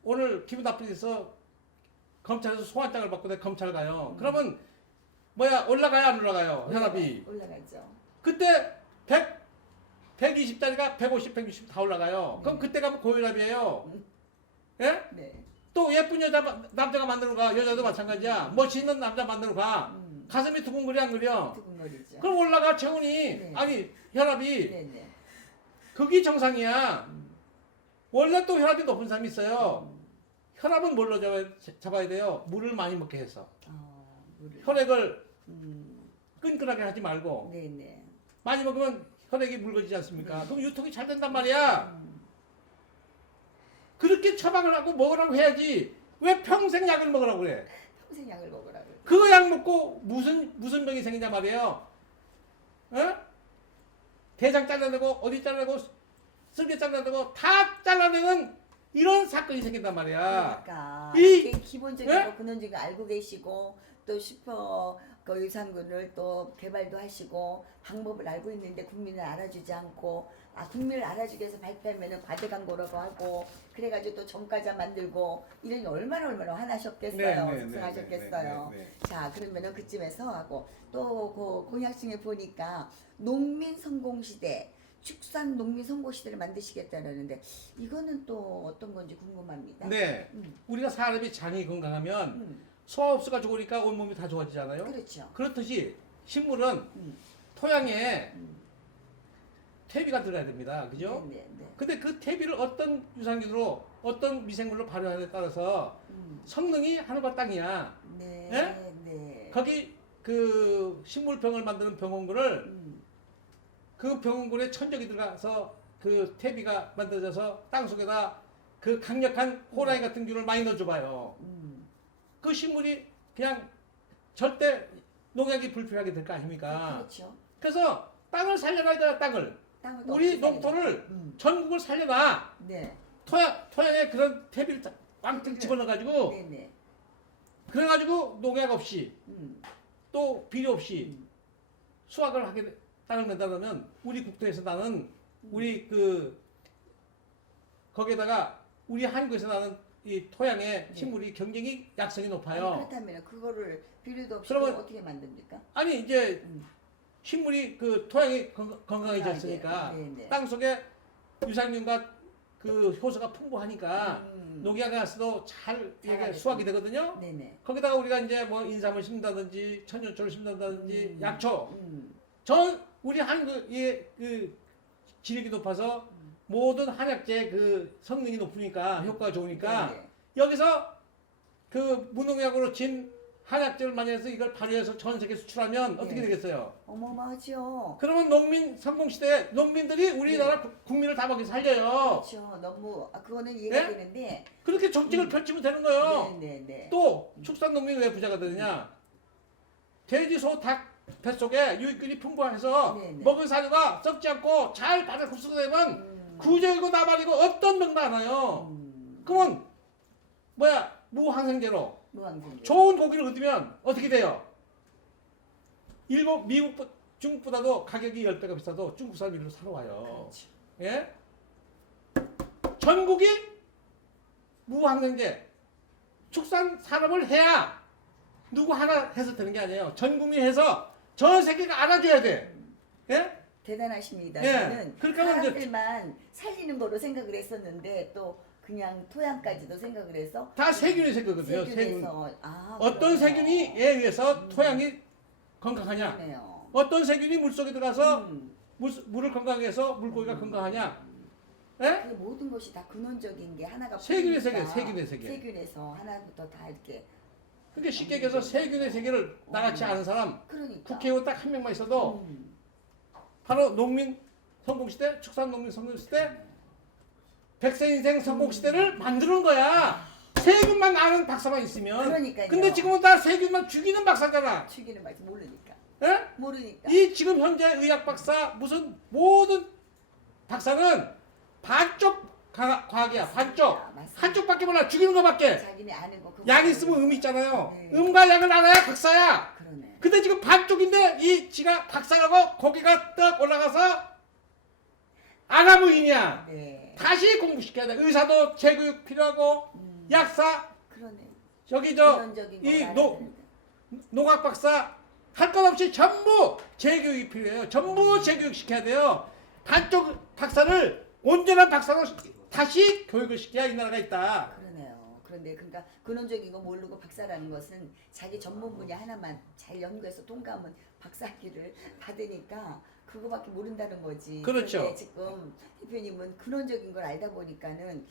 오늘 기분 나쁘해서 검찰에서 소환장을 받고 내가 검찰 가요. 그러면 올라가요 안 올라가요? 혈압이. 올라가죠. 그때 120짜리가 150, 160 다 올라가요. 그럼 그때 가면 고혈압이에요. 예? 네. 또 예쁜 남자가 만들어 가. 여자도 마찬가지야. 멋있는 남자 만들어 가. 가슴이 두근거려 안 그려? 두근거리죠. 그럼 올라가 체온이. 네. 아니 혈압이. 네네. 그게 정상이야. 원래 또 혈압이 높은 사람이 있어요. 혈압은 뭘로 잡아야 돼요? 물을 많이 먹게 해서. 물을. 혈액을 끈끈하게 하지 말고 네네. 많이 먹으면 혈액이 묽어지지 않습니까? 그럼 유통이 잘 된단 말이야. 그렇게 처방을 하고 먹으라고 해야지. 왜 평생 약을 먹으라고 그래? 평생 약을 먹으라고. 그 약 먹고 무슨 병이 생기냐 말이에요. 대장 잘라내고 어디 잘라내고 쓸개 잘라내고 다 잘라내는 이런 사건이 생긴단 말이야. 그러니까 이- 기본적이고 예? 근원적인 거 알고 계시고 또 그 유산균을 또 개발도 하시고 방법을 알고 있는데 국민을 알아주지 않고 국민을 알아주기 위해서 발표하면은 과대 광고라고 하고 그래가지고 또 정가자 만들고 이러니 얼마나 화나셨겠어요. 속상하셨겠어요. 자 그러면은 그쯤에서 하고 또 그 공약 중에 보니까 농민 성공 시대 축산 농민 성공 시대를 만드시겠다라는데 이거는 또 어떤 건지 궁금합니다. 네. 우리가 사람이 장이 건강하면 소화흡수가 좋으니까 온몸이 다 좋아지잖아요. 그렇죠. 그렇듯이 식물은 토양에 퇴비가 들어야 됩니다. 그죠? 네, 네. 근데 그 퇴비를 어떤 유산균으로 어떤 미생물로 발효하냐에 따라서 성능이 하늘과 땅이야. 네. 예? 네. 거기 그 식물병을 만드는 병원군을 그 병원군에 천적이 들어가서 그 퇴비가 만들어져서 땅 속에다 그 강력한 호랑이 같은 균을 많이 넣어줘봐요. 그 식물이 그냥 절대 농약이 불필요하게 될 거 아닙니까? 그렇죠. 그래서 땅을 살려놔야 돼, 땅을. 우리 농토를 전국을 살려놔. 네. 토양에 그런 퇴비를 빵 집어넣어가지고 네네. 그래가지고 농약 없이 또 비료 없이 수확을 하게 땅을 낸다면 우리 국토에서 나는 우리 거기에다가 우리 한국에서 나는 이 토양의 식물이 굉장히 약성이 높아요. 아니, 그렇다면 그거를 비료도 없이 그러면- 어떻게 만듭니까? 아니 이제 식물이 그 토양이 건강해졌으니까 네네. 땅 속에 유산균과 그 효소가 풍부하니까 농약이 왔어도 잘 이게 잘하겠군요. 수확이 되거든요. 네네. 거기다가 우리가 이제 뭐 인삼을 심는다든지 천연초를 심는다든지 약초 우리 한국의 그 지력이 높아서 모든 한약재 그 성능이 높으니까 효과가 좋으니까 네네. 여기서 그 무농약으로 진 한약재를 많이 해서 이걸 발효해서 전 세계 수출하면 어떻게 네. 되겠어요? 어마어마하죠. 그러면 농민 성공시대 농민들이 우리나라 국민을 다 먹여 살려요. 그렇죠. 너무 그거는 이해가 네? 되는데. 그렇게 정책을 펼치면 되는 거예요. 네네네. 또 축산농민이 왜 부자가 되느냐? 돼지, 소, 닭 뱃속에 유익균이 풍부해서 네네. 먹은 사료가 썩지 않고 잘 바닥 흡수되면 구조이고 나발이고 어떤 병도 안 와요. 그러면 뭐야 무항생제로 무항생제. 좋은 고기를 얻으면 어떻게 돼요? 일본, 미국, 중국보다도 가격이 10배가 비싸도 중국 사람이 일로 사러 와요. 그렇죠. 예? 전국이 무항생제 축산 산업을 해야 누구 하나 해서 되는 게 아니에요. 전 국민이 해서 전 세계가 알아줘야 돼. 예? 대단하십니다. 예. 저는 그러니까 이제- 사람들만 살리는 거로 생각을 했었는데 또 그냥 토양까지도 생각을 해서 다 세균이 생거거든요. 세균. 세균에서 어떤 그렇구나. 세균이 에 의해서 토양이 건강하냐? 그러네요. 어떤 세균이 물속에 들어가서 음. 물을 건강하게 해서 물고기가 건강하냐? 예? 그 모든 것이 다 근원적인 게 하나가 세균의 보이니까 세계, 세균의 세계. 세균에서 하나부터 다 이렇게 그러니까 쉽게 얘기해서 세균의 세계를 나같이 아는 사람 그러니까 국회의원 딱 한 명만 있어도 음. 바로 농민 성공시대, 축산농민 성공시대, 백세인생 성공시대를 만드는 거야. 세균만 아는 박사만 있으면. 그러니까요. 근데 지금은 다 세균만 죽이는 박사잖아. 죽이는 말씀 모르니까 예? 모르니까 이 지금 현재 의학 박사 무슨 모든 박사는 반쪽 과학이야. 반쪽. 맞습니다. 한쪽밖에 몰라. 죽이는 거밖에. 자기네 아는 거 그거 약 있으면 음 있잖아요. 네. 음과 약을 알아야 박사야. 그러네. 근데 지금 반쪽인데 이 지가 박사라고 고기가 떡 올라가서 아나무인이야. 네. 다시 공부시켜야 돼. 의사도 재교육 필요하고 약사 그러네. 저기 저 근원적인 걸 이 알아야 농 되는데. 농학 박사 할 것 없이 전부 재교육이 필요해요. 전부 재교육 시켜야 돼요. 반쪽 박사를 온전한 박사로 다시 교육을 시켜야 이 나라가 있다. 그러네요. 그런데 그러니까 근원적인 거 모르고 박사라는 것은 자기 전문 분야 하나만 잘 연구해서 통과하면 박사학위를 받으니까 그거밖에 모른다는 거지. 그렇죠. 근데 지금 대표님은 근원적인 걸 알다 보니까는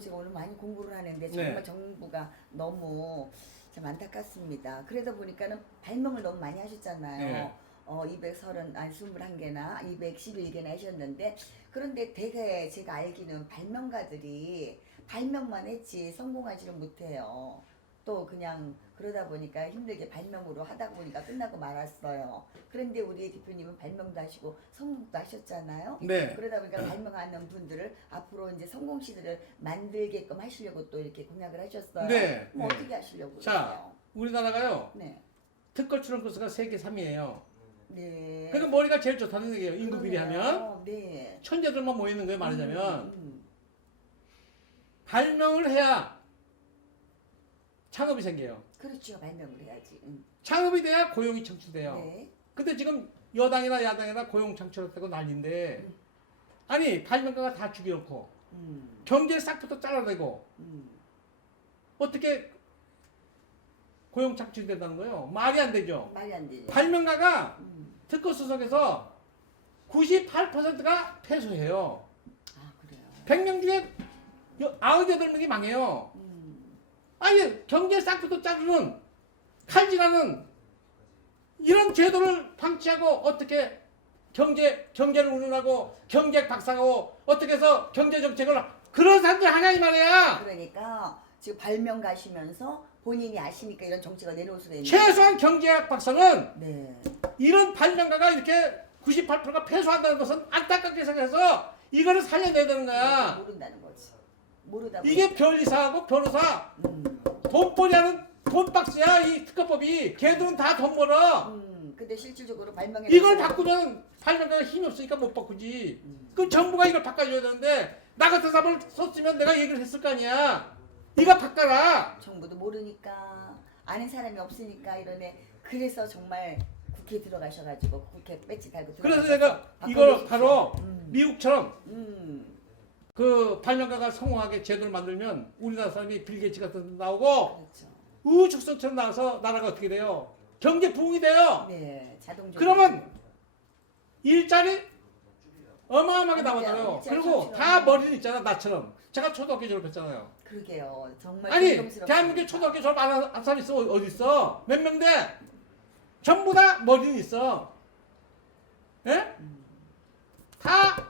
제가 오늘 많이 공부를 하는데 정말 네. 정부가 너무 참 안타깝습니다. 그러다 보니까는 발명을 너무 많이 하셨잖아요. 네. 21개나 211개나 하셨는데 그런데 되게 제가 알기는 발명가들이 발명만 했지 성공하지는 못해요. 또 그냥 그러다 보니까 힘들게 발명으로 하다 보니까 끝나고 말았어요. 그런데 우리 대표님은 발명도 하시고 성공도 하셨잖아요. 네. 그러다 보니까 발명하는 분들을 앞으로 이제 성공 시대를 만들게끔 하시려고 또 이렇게 공약을 하셨어요. 네. 뭐 네. 어떻게 하시려고 자, 그러세요? 우리나라가요. 네. 특허 출원 건수가 세계 3위예요. 네. 그러니까 머리가 제일 좋다는 얘기예요. 인구 비례하면 그러네요. 네. 천재들만 모여 있는 거예요. 말하자면 음. 발명을 해야 창업이 생겨요. 그렇죠. 발명을 해야지. 창업이 돼야 고용이 창출돼요. 네. 근데 지금 여당이나 야당이나 고용 창출했다고 난리인데 아니 발명가가 다 죽여놓고 경제 싹부터 잘라내고 어떻게 고용 창출이 된다는 거예요? 말이 안 되죠. 말이 안 되죠. 발명가가 특허 수석에서 98%가 패소해요. 아 그래요. 100명 중에 98명이 망해요. 아니 경제 싹부터 자르는 칼질하는 이런 제도를 방치하고 어떻게 경제를 운운하고 경제 박사하고 어떻게 해서 경제 정책을 그런 사람들 하냐 이 말이야. 그러니까 지금 발명가시면서 본인이 아시니까 이런 정책을 내놓을 수가 있는. 최소한 경제학 박사는 네. 이런 발명가가 이렇게 98%가 패소한다는 것은 안타깝게 생각해서 이거를 살려내야 되는 거야. 모른다는 거지. 모르다 이게 변리사하고 변호사 돈벌이하는 돈박스야 이 특허법이. 걔들은 다 돈 벌어. 근데 실질적으로 발명해. 이걸 바꾸면 발명가가 힘이 없으니까 못 바꾸지. 그 정부가 이걸 바꿔줘야 되는데 나 같은 사람을 썼으면 내가 얘기를 했을 거 아니야. 이거 바꿔라. 정부도 모르니까 아는 사람이 없으니까 이러네. 그래서 정말 국회에 들어가셔가지고 국회 배지 달고 그래서 들어가셔서 내가 이걸 바꿔주십시오. 바로 미국처럼 음, 그 발명가가 성공하게 제도를 만들면 우리나라 사람이 빌 게이츠 같은 데 나오고 그렇죠. 우후죽순처럼 나와서 나라가 어떻게 돼요? 경제 부흥이 돼요. 네, 자동적으로. 그러면 일자리 어마어마하게 나오잖아요. 그리고 다 머리는 있잖아, 나처럼. 제가 초등학교 졸업했잖아요. 그러게요. 정말 아니, 존경스럽습니다. 대한민국에 초등학교 졸업 안 한 사람 있어? 어디 있어? 몇 명인데? 전부 다 머리는 있어. 예? 다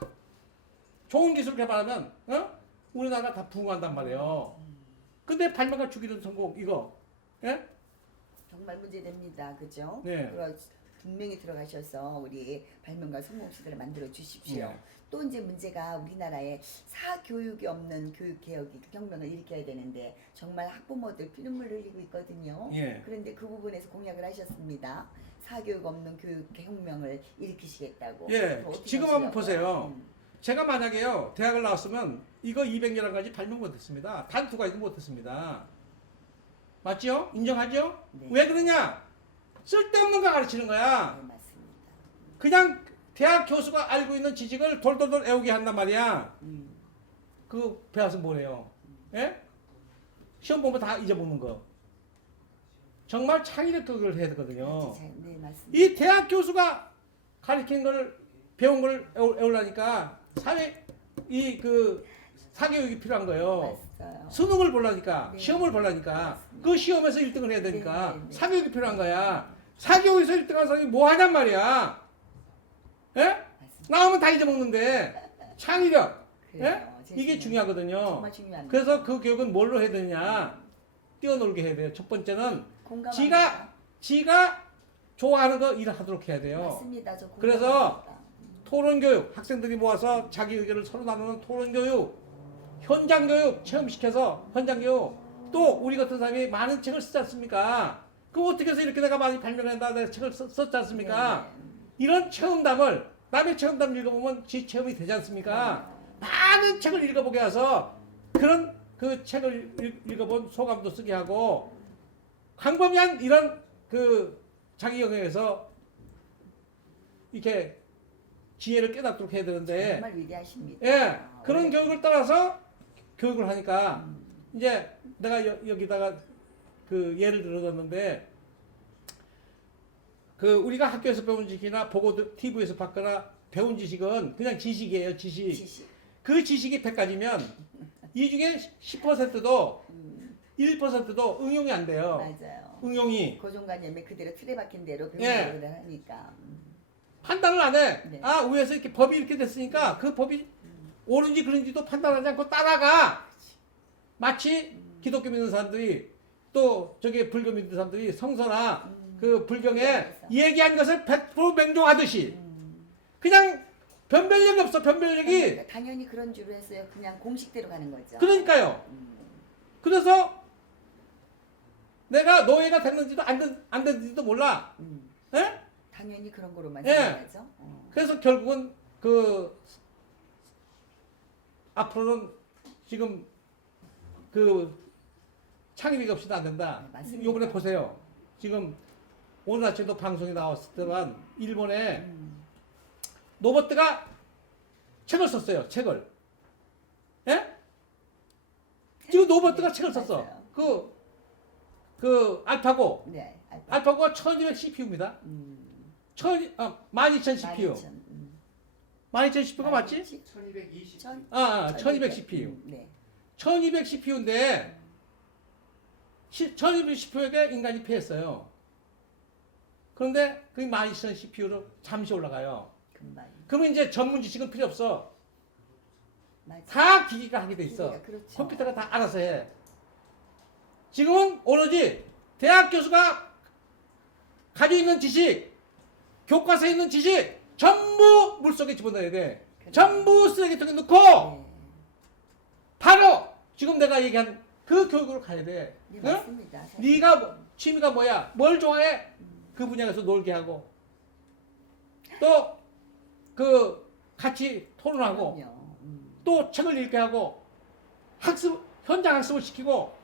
좋은 기술 개발하면, 우리나라 다 부흥한단 말이에요. 근데 발명가 죽이는 성공, 이거. 예? 정말 문제됩니다. 그죠? 네. 분명히 들어가셔서 우리 발명가 성공시대를 만들어 주십시오. 네. 또 이제 문제가 우리나라에 사교육이 없는 교육개혁이 혁명을 일으켜야 되는데 정말 학부모들 피눈물 흘리고 있거든요. 예. 그런데 그 부분에서 공약을 하셨습니다. 사교육 없는 교육혁명을 일으키시겠다고. 예. 그거 어떻게 지금 한번 하시려고요? 보세요. 제가 만약에요, 대학을 나왔으면 이거 200여러 가지 발명 못했습니다. 단 2가지도 못했습니다. 맞죠? 인정하죠? 네. 왜 그러냐? 쓸데없는 거 가르치는 거야. 네, 맞습니다. 그냥 대학 교수가 알고 있는 지식을 돌돌돌 애우게 한단 말이야. 그거 배워서 뭐래요? 예? 시험 보면 다 잊어먹는 거. 정말 창의력 교육을 해야 되거든요. 네, 맞습니다. 이 대학 교수가 가르치는 걸, 배운 걸 애우려니까 사교육이 필요한 거예요. 맞아요. 수능을 보려니까, 네. 시험을 보려니까, 맞습니다. 그 시험에서 1등을 해야 되니까, 네, 네, 네. 사교육이 필요한 거야. 사교육에서 1등한 사람이 뭐 하냔 말이야. 예? 맞습니다. 나오면 다 잊어먹는데, 창의력. 그래요. 예? 제 이게 생각에 중요하거든요. 정말 중요합니다. 그래서 그 교육은 뭘로 해야 되느냐? 뛰어놀게 해야 돼요. 첫 번째는, 공감합니다. 지가 좋아하는 거 일을 하도록 해야 돼요. 맞습니다. 저 그래서 공감합니다. 토론교육, 학생들이 모아서 자기 의견을 서로 나누는 토론교육, 현장교육 체험시켜서 현장교육, 또 우리 같은 사람이 많은 책을 쓰지 않습니까? 그럼 어떻게 해서 이렇게 내가 많이 발명한다, 내가 책을 썼지 않습니까? 네. 이런 체험담을, 남의 체험담 읽어보면 지 체험이 되지 않습니까? 많은 책을 읽어보게 해서 그런 그 책을 읽어본 소감도 쓰게 하고, 광범위한 이런 자기 영역에서 이렇게 지혜를 깨닫도록 해야 되는데, 정말 위대하십니다. 예, 그런 네. 교육을 따라서 교육을 하니까, 이제 내가 여기다가 예를 들어줬는데, 우리가 학교에서 배운 지식이나 보고 TV에서 봤거나 배운 지식은 그냥 지식이에요, 지식. 그 지식이 100가지면 이 중에 10%도 1%도 응용이 안 돼요. 맞아요. 응용이. 고정관념에 그대로 틀에 박힌 대로 예. 그대로 하니까. 판단을 안 해. 네. 아, 위에서 이렇게 법이 이렇게 됐으니까 그 법이 옳은지 그른지도 판단하지 않고 따라가. 마치 기독교 믿는 사람들이 또 저기 불교 믿는 사람들이 성서나 그 불경에 그래서. 얘기한 것을 100% 맹종하듯이 그냥 변별력이 없어, 변별력이. 그러니까 당연히 그런 줄로 했어요. 그냥 공식대로 가는 거죠. 그러니까요. 그래서 내가 노예가 됐는지도 안 됐는지도 몰라. 예? 당연히 그런 거로만 예. 생각하죠. 그래서 결국은 앞으로는 지금 창의력 없이도 안 된다. 네, 맞습니다. 요번에 보세요. 지금 오늘 아침에도 방송에 나왔을 때만 일본에 로버트가 책을 썼어요. 책을. 예? 지금 로버트가 네, 책을 썼어. 맞아요. 알파고. 네. 알파고가 1200 CPU입니다. 12,000 CPU. 12,000 CPU가 맞지? 1220. 1200 CPU. 네. 1200 CPU인데 1200 CPU에게 인간이 패했어요. 그런데 그 12,000 CPU로 잠시 올라가요. 금방. 그러면 이제 전문 지식은 필요 없어. 맞아요. 다 기기가 하게 돼 있어. 기계가, 그렇죠. 컴퓨터가 다 알아서 해. 지금은 오로지 대학 교수가 가지고 있는 지식, 교과서에 있는 지식 전부 물속에 집어넣어야 돼. 그래. 전부 쓰레기통에 넣고 네. 바로 지금 내가 얘기한 그 교육으로 가야 돼. 네, 응? 맞습니다. 사실. 네가 취미가 뭐야? 뭘 좋아해? 그 분야에서 놀게 하고 또 같이 토론하고 그럼요. 또 책을 읽게 하고 현장 학습을 시키고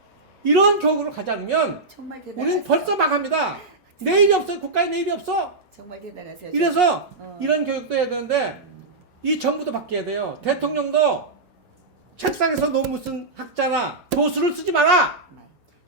이런 교육으로 가지 않으면 정말 대단하세요. 우리는 벌써 망합니다. 내일이 없어요. 국가에 내일이 없어. 정말 대단하세요. 이래서 이런 교육도 해야 되는데 이 정부도 바뀌어야 돼요. 대통령도 책상에서 논문 쓴 학자나 교수를 쓰지 마라.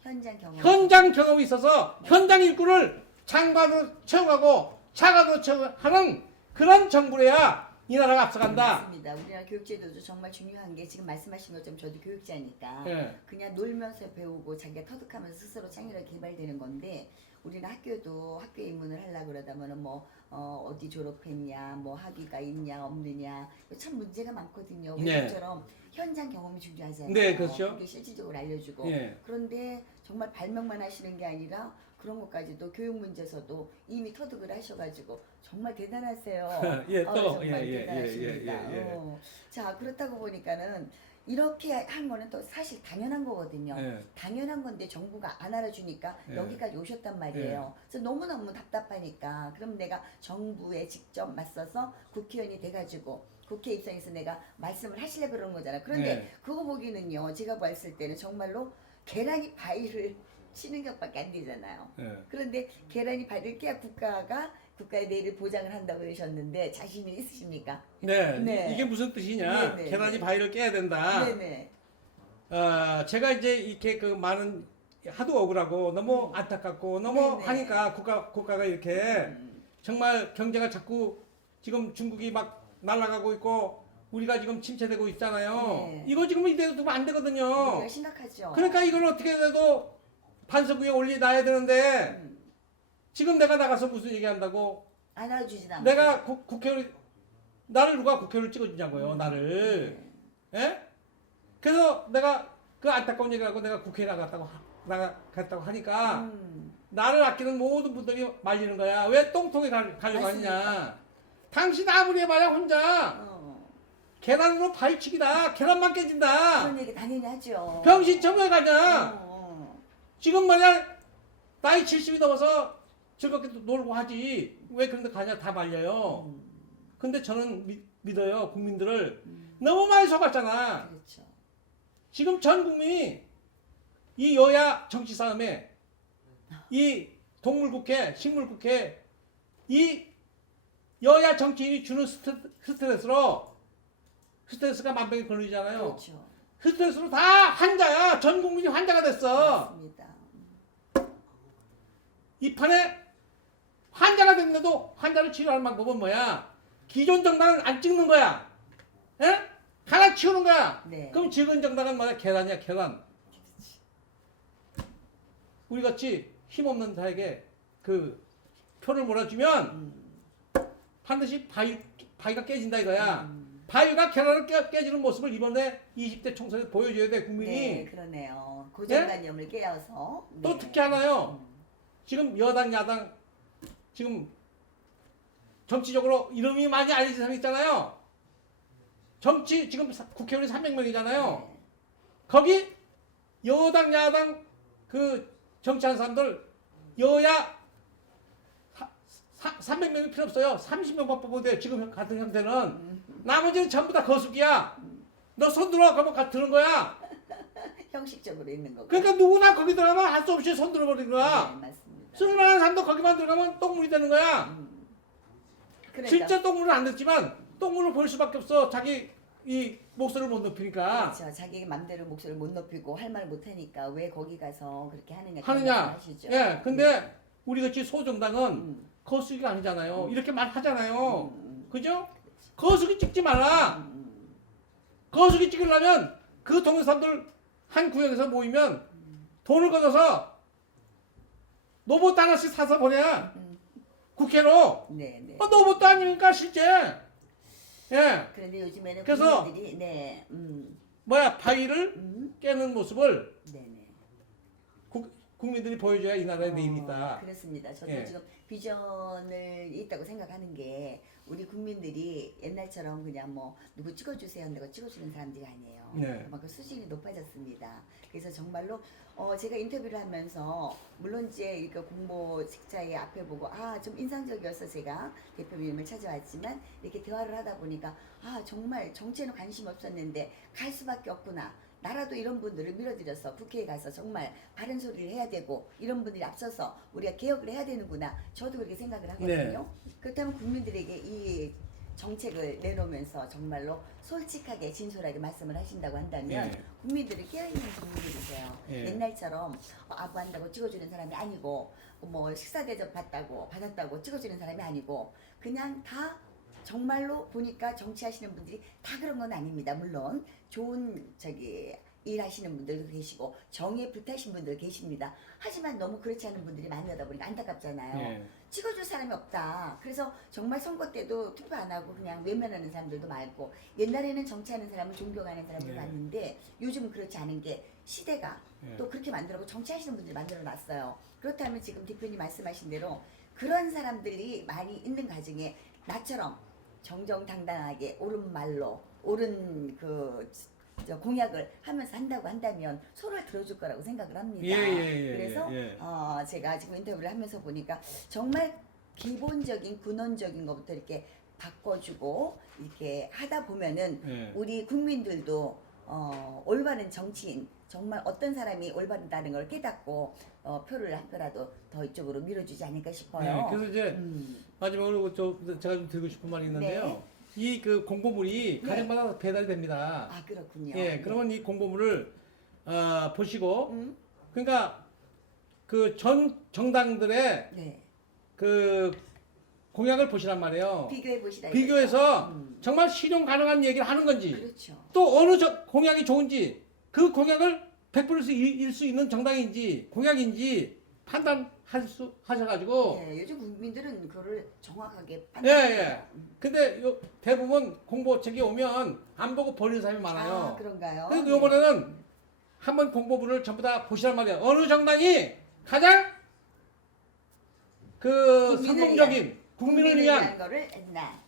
현장 경험. 현장 경험이 있어서 현장 일꾼을 장관으로 채용하고 차관으로 채용하는 그런 정부래야 이 나라가 앞서간다. 맞습니다. 우리나라 교육제도도 정말 중요한 게 지금 말씀하신 것처럼 저도 교육자니까 예. 그냥 놀면서 배우고 자기가 터득하면서 스스로 창의력이 개발되는 건데 우리는 학교도 학교에 입문을 하려고 그러다면은 뭐 어디 졸업했냐 뭐 학위가 있냐 없느냐 참 문제가 많거든요. 네. 외국처럼 현장 경험이 중요하잖아요. 네, 그렇죠. 그게 실질적으로 알려주고 예. 그런데 정말 발명만 하시는 게 아니라 그런 것까지도 교육 문제에서도 이미 터득을 하셔가지고 정말 대단하세요. 예, 또, 정말 예, 예, 대단하십니다. 예, 예, 예. 자 그렇다고 보니까는 이렇게 한 거는 또 사실 당연한 거거든요. 예. 당연한 건데 정부가 안 알아주니까 예. 여기까지 오셨단 말이에요. 그래서 너무너무 답답하니까 그럼 내가 정부에 직접 맞서서 국회의원이 돼가지고 국회 입장에서 내가 말씀을 하시려고 그러는 거잖아요. 그런데 네. 그거 보기는요. 제가 봤을 때는 정말로 계란이 바위를 치는 것밖에 안 되잖아요. 예. 그런데 계란이 바위를 깨야 국가가 국가의 내일을 보장을 한다고 그러셨는데 자신이 있으십니까? 네. 네. 이게 무슨 뜻이냐? 네, 네, 계란이 네. 바위를 깨야 된다. 네네. 제가 이제 이렇게 그 많은 하도 억울하고 너무 안타깝고 너무 네네. 하니까 국가가 이렇게 정말 경제가 자꾸 지금 중국이 막 날아가고 있고 우리가 지금 침체되고 있잖아요. 네. 이거 지금 이대로 두면 안 되거든요. 문제가 심각하죠. 그러니까 이걸 어떻게 해도 판석 위에 올려놔야 되는데 지금 내가 나가서 무슨 얘기한다고 안 알아주진 않고. 내가 국회의원 나를 누가 국회의원을 찍어주냐고요. 나를. 예? 그래서 내가 그 안타까운 얘기를 하고 내가 국회에 나갔다고 하니까 나를 아끼는 모든 분들이 말리는 거야. 왜 똥통에 가려고 하느냐. 당신 아무리 해봐야 혼자 계란으로 파헤치기다. 계란만 깨진다. 그런 얘기 당연히 하죠. 병신처럼 왜 가냐. 어. 지금 말이야 나이 70이 넘어서 즐겁게 놀고 하지. 왜 그런데 가냐 다 말려요. 근데 저는 믿어요. 국민들을. 너무 많이 속았잖아. 그렇죠. 지금 전 국민이 이 여야 정치 싸움에 이 동물국회, 식물국회 이 여야 정치인이 주는 스트레스가 만병이 걸리잖아요. 그렇죠. 스트레스로 다 환자야. 전 국민이 환자가 됐어. 맞습니다. 이 판에 환자가 됐는데도 환자를 치료할 방법은 뭐야? 기존 정당은 안 찍는 거야. 예? 하나 치우는 거야. 네. 그럼 지금 정당은 뭐야? 계란이야, 계란. 우리 같이 힘없는 자에게 그 표를 몰아주면 반드시 바위가 깨진다 이거야. 바위가 계란을 깨지는 모습을 이번에 20대 총선에서 보여줘야 돼, 국민이. 네, 그러네요. 고정관념을 깨어서. 또 네. 특히 하나요. 지금 여당, 야당, 지금 정치적으로 이름이 많이 알려진 사람 있잖아요. 지금 국회의원이 300명이잖아요. 네. 거기 여당, 야당 그 정치하는 사람들 여야 300명이 필요 없어요. 30명만 뽑아도 돼요. 지금 같은 형태는. 나머지는 전부 다 거수기야. 너 손 들어. 그러면 드는 거야. 형식적으로 있는 거고. 그러니까 누구나 거기 들어가면 할 수 없이 손 들어버리는 거야. 네, 맞습니다. 쓸만한 사람도 거기만 들어가면 똥물이 되는 거야. 그러니까 실제 똥물은 안 됐지만 똥물을 볼 수밖에 없어. 자기 이 목소리를 못 높이니까. 그렇죠. 자기 맘대로 목소리를 못 높이고 할 말을 못 하니까 왜 거기 가서 그렇게 하느냐. 하시죠. 예, 근데 우리 같이 소정당은 거수기가 아니잖아요. 이렇게 말하잖아요. 그죠? 거수기 찍지 말라. 거수기 찍으려면 그 동네 사람들 한 구역에서 모이면 돈을 걷어서 로봇 하나씩 사서 보내야 국회로. 네네. 로봇도 아니니까 실제. 예. 그런데 요즘에는 그래서 국민들이 네, 바위를 깨는 모습을 네네. 국민들이 보여줘야 이 나라의 내일이 있다. 그렇습니다. 저도 예. 지금 비전을 있다고 생각하는 게 우리 국민들이 옛날처럼 그냥 뭐 누구 찍어주세요 한다고 찍어주는 사람들이 아니에요. 네. 그만큼 수준이 높아졌습니다. 그래서 정말로 제가 인터뷰를 하면서 물론 이제 이거 공모 책자의 앞에 보고 좀 인상적이어서 제가 대표님을 찾아왔지만 이렇게 대화를 하다 보니까 정말 정치에는 관심 없었는데 갈 수밖에 없구나. 나라도 이런 분들을 밀어들여서 국회에 가서 정말 바른 소리를 해야 되고 이런 분들이 앞서서 우리가 개혁을 해야 되는구나. 저도 그렇게 생각을 하거든요. 그렇다면 국민들에게 이 정책을 내놓으면서 정말로 솔직하게 진솔하게 말씀을 하신다고 한다면 국민들이 깨어있는 국민들이세요. 옛날처럼 아부한다고 찍어주는 사람이 아니고 뭐 식사 대접 받았다고 찍어주는 사람이 아니고 그냥 다 정말로 보니까 정치하시는 분들이 다 그런 건 아닙니다. 물론 좋은 일하시는 분들도 계시고 정의에 불타신 분들 계십니다. 하지만 너무 그렇지 않은 분들이 많이 다 보니까 안타깝잖아요. 예. 찍어줄 사람이 없다. 그래서 정말 선거 때도 투표 안 하고 그냥 외면하는 사람들도 많고, 옛날에는 정치하는 사람을 존경하는 사람들 예. 많은데 요즘은 그렇지 않은 게 시대가 예. 또 그렇게 만들고 정치하시는 분들이 만들어 놨어요. 그렇다면 지금 대표님 말씀하신 대로 그런 사람들이 많이 있는 가정에 나처럼 정정당당하게 옳은 말로 옳은 공약을 하면서 한다고 한다면 서로를 들어줄 거라고 생각을 합니다. 예. 그래서 제가 지금 인터뷰를 하면서 보니까 정말 기본적인 근원적인 것부터 이렇게 바꿔주고 이렇게 하다 보면은 예. 우리 국민들도 올바른 정치인, 정말 어떤 사람이 올바르다는 걸 깨닫고 표를 한 거라도 더 이쪽으로 밀어주지 않을까 싶어요. 네, 그래서 이제 마지막으로 제가 좀 드리고 싶은 말이 있는데요. 네. 이 공보물이 네. 가정마다 배달이 됩니다. 아, 그렇군요. 예, 그러면 이 공보물을 보시고 그러니까 그 전 정당들의 네. 그 공약을 보시란 말이에요. 비교해 보시라. 비교해서 정말 실현 가능한 얘기를 하는 건지, 그렇죠. 또 어느 공약이 좋은지, 그 공약을 100% 일 수 있는 정당인지 공약인지 판단하셔가지고. 예, 요즘 국민들은 그거를 정확하게 예, 판단해요. 예. 근데 대부분 공보책이 오면 안 보고 버리는 사람이 많아요. 아, 그런가요? 그래서 요번에는 한번 공보부를 전부 다 보시란 말이에요. 어느 정당이 가장 성공적인 국민을 위한 거를 했나.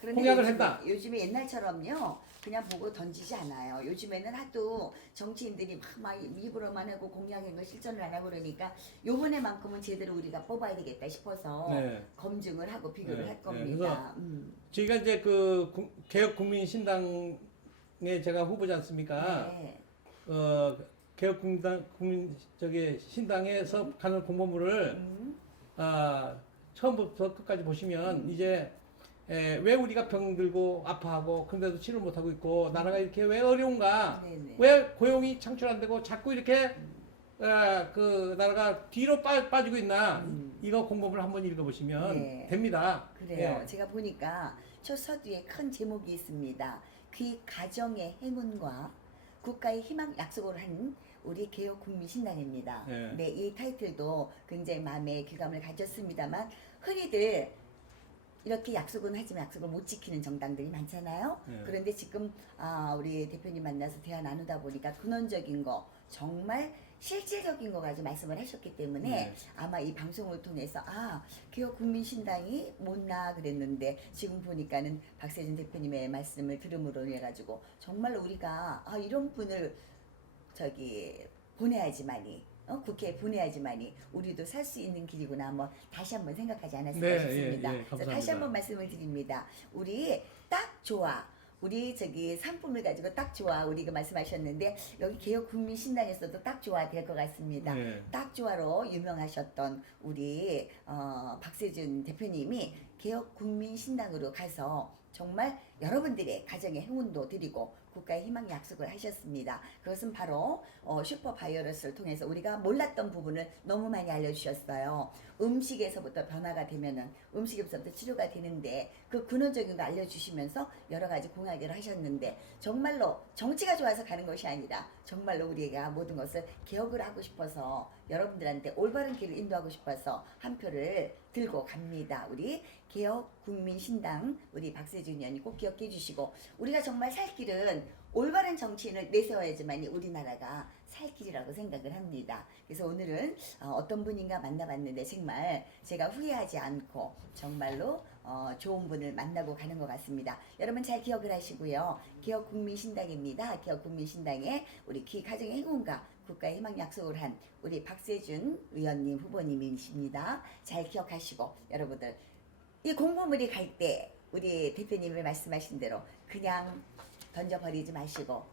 그런데 공약을 했다. 요즘에 옛날처럼요, 그냥 보고 던지지 않아요. 요즘에는 하도 정치인들이 막 입으로만 하고 공약인 걸 실천을 안 하고 그러니까 요번에만큼은 제대로 우리가 뽑아야 되겠다 싶어서 네. 검증을 하고 비교를 네, 할 겁니다. 저희가 이제 개혁국민신당에 제가 후보지 않습니까? 네. 신당에서 가는 공보물을 처음부터 끝까지 보시면 이제 왜 우리가 병들고 아파하고 근데도 치료 못하고 있고 나라가 이렇게 왜 어려운가, 네네. 왜 고용이 창출 안 되고 자꾸 이렇게 그 나라가 뒤로 빠지고 있나, 이거 공보물 한번 읽어보시면 네. 됩니다. 그래요. 예. 제가 보니까 저 서두에 큰 제목이 있습니다. 그 가정의 행운과 국가의 희망 약속을 한 우리 개혁국민신당입니다. 네. 네, 이 타이틀도 굉장히 마음에 귀감을 가졌습니다만 흔히들 이렇게 약속은 하지만 약속을 못 지키는 정당들이 많잖아요. 네. 그런데 지금 우리 대표님 만나서 대화 나누다 보니까 근원적인 거, 정말 실질적인 거 가지고 말씀을 하셨기 때문에 네. 아마 이 방송을 통해서 개혁국민신당이 못나 그랬는데 지금 보니까는 박세준 대표님의 말씀을 들음으로 해가지고 정말 우리가 이런 분을 보내야지만이 국회에 보내야지만이 우리도 살 수 있는 길이구나 한번 다시 한번 생각하지 않았을까 네, 싶습니다. 예, 그래서 감사합니다. 다시 한번 말씀을 드립니다. 우리 딱 좋아. 우리 상품을 가지고 딱 좋아. 우리가 말씀하셨는데 여기 개혁국민신당에서도 딱 좋아 될 것 같습니다. 네. 딱 좋아로 유명하셨던 우리 박세준 대표님이 개혁국민신당으로 가서 정말 여러분들의 가정의 행운도 드리고 국가의 희망 약속을 하셨습니다. 그것은 바로 슈퍼바이러스를 통해서 우리가 몰랐던 부분을 너무 많이 알려주셨어요. 음식에서부터 변화가 되면은 음식에서부터 치료가 되는데 그 근원적인 거 알려주시면서 여러 가지 공약을 하셨는데 정말로 정치가 좋아서 가는 것이 아니라 정말로 우리가 모든 것을 개혁을 하고 싶어서 여러분들한테 올바른 길을 인도하고 싶어서 한 표를 들고 갑니다. 우리 개혁국민신당 우리 박세준 의원이 꼭 기억해 주시고 우리가 정말 살 길은 올바른 정치인을 내세워야지만이 우리나라가 살 길이라고 생각을 합니다. 그래서 오늘은 어떤 분인가 만나봤는데 정말 제가 후회하지 않고 정말로 좋은 분을 만나고 가는 것 같습니다. 여러분 잘 기억을 하시고요. 개혁국민신당입니다. 개혁국민신당의 우리 가정의 행운과 국가의 희망 약속을 한 우리 박세준 의원님 후보님이십니다. 잘 기억하시고 여러분들 이 공보물이 갈 때 우리 대표님이 말씀하신 대로 그냥 던져버리지 마시고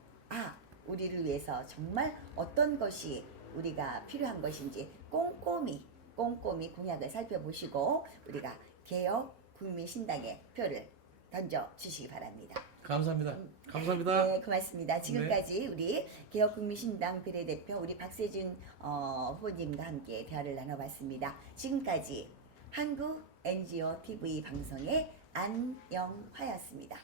우리를 위해서 정말 어떤 것이 우리가 필요한 것인지 꼼꼼히 공약을 살펴보시고 우리가 개혁국민신당에 표를 던져주시기 바랍니다. 감사합니다. 감사합니다. 네, 고맙습니다. 지금까지 우리 개혁국민신당 비례대표 우리 박세준 후보님과 함께 대화를 나눠봤습니다. 지금까지 한국 NGO TV 방송의 안영화였습니다.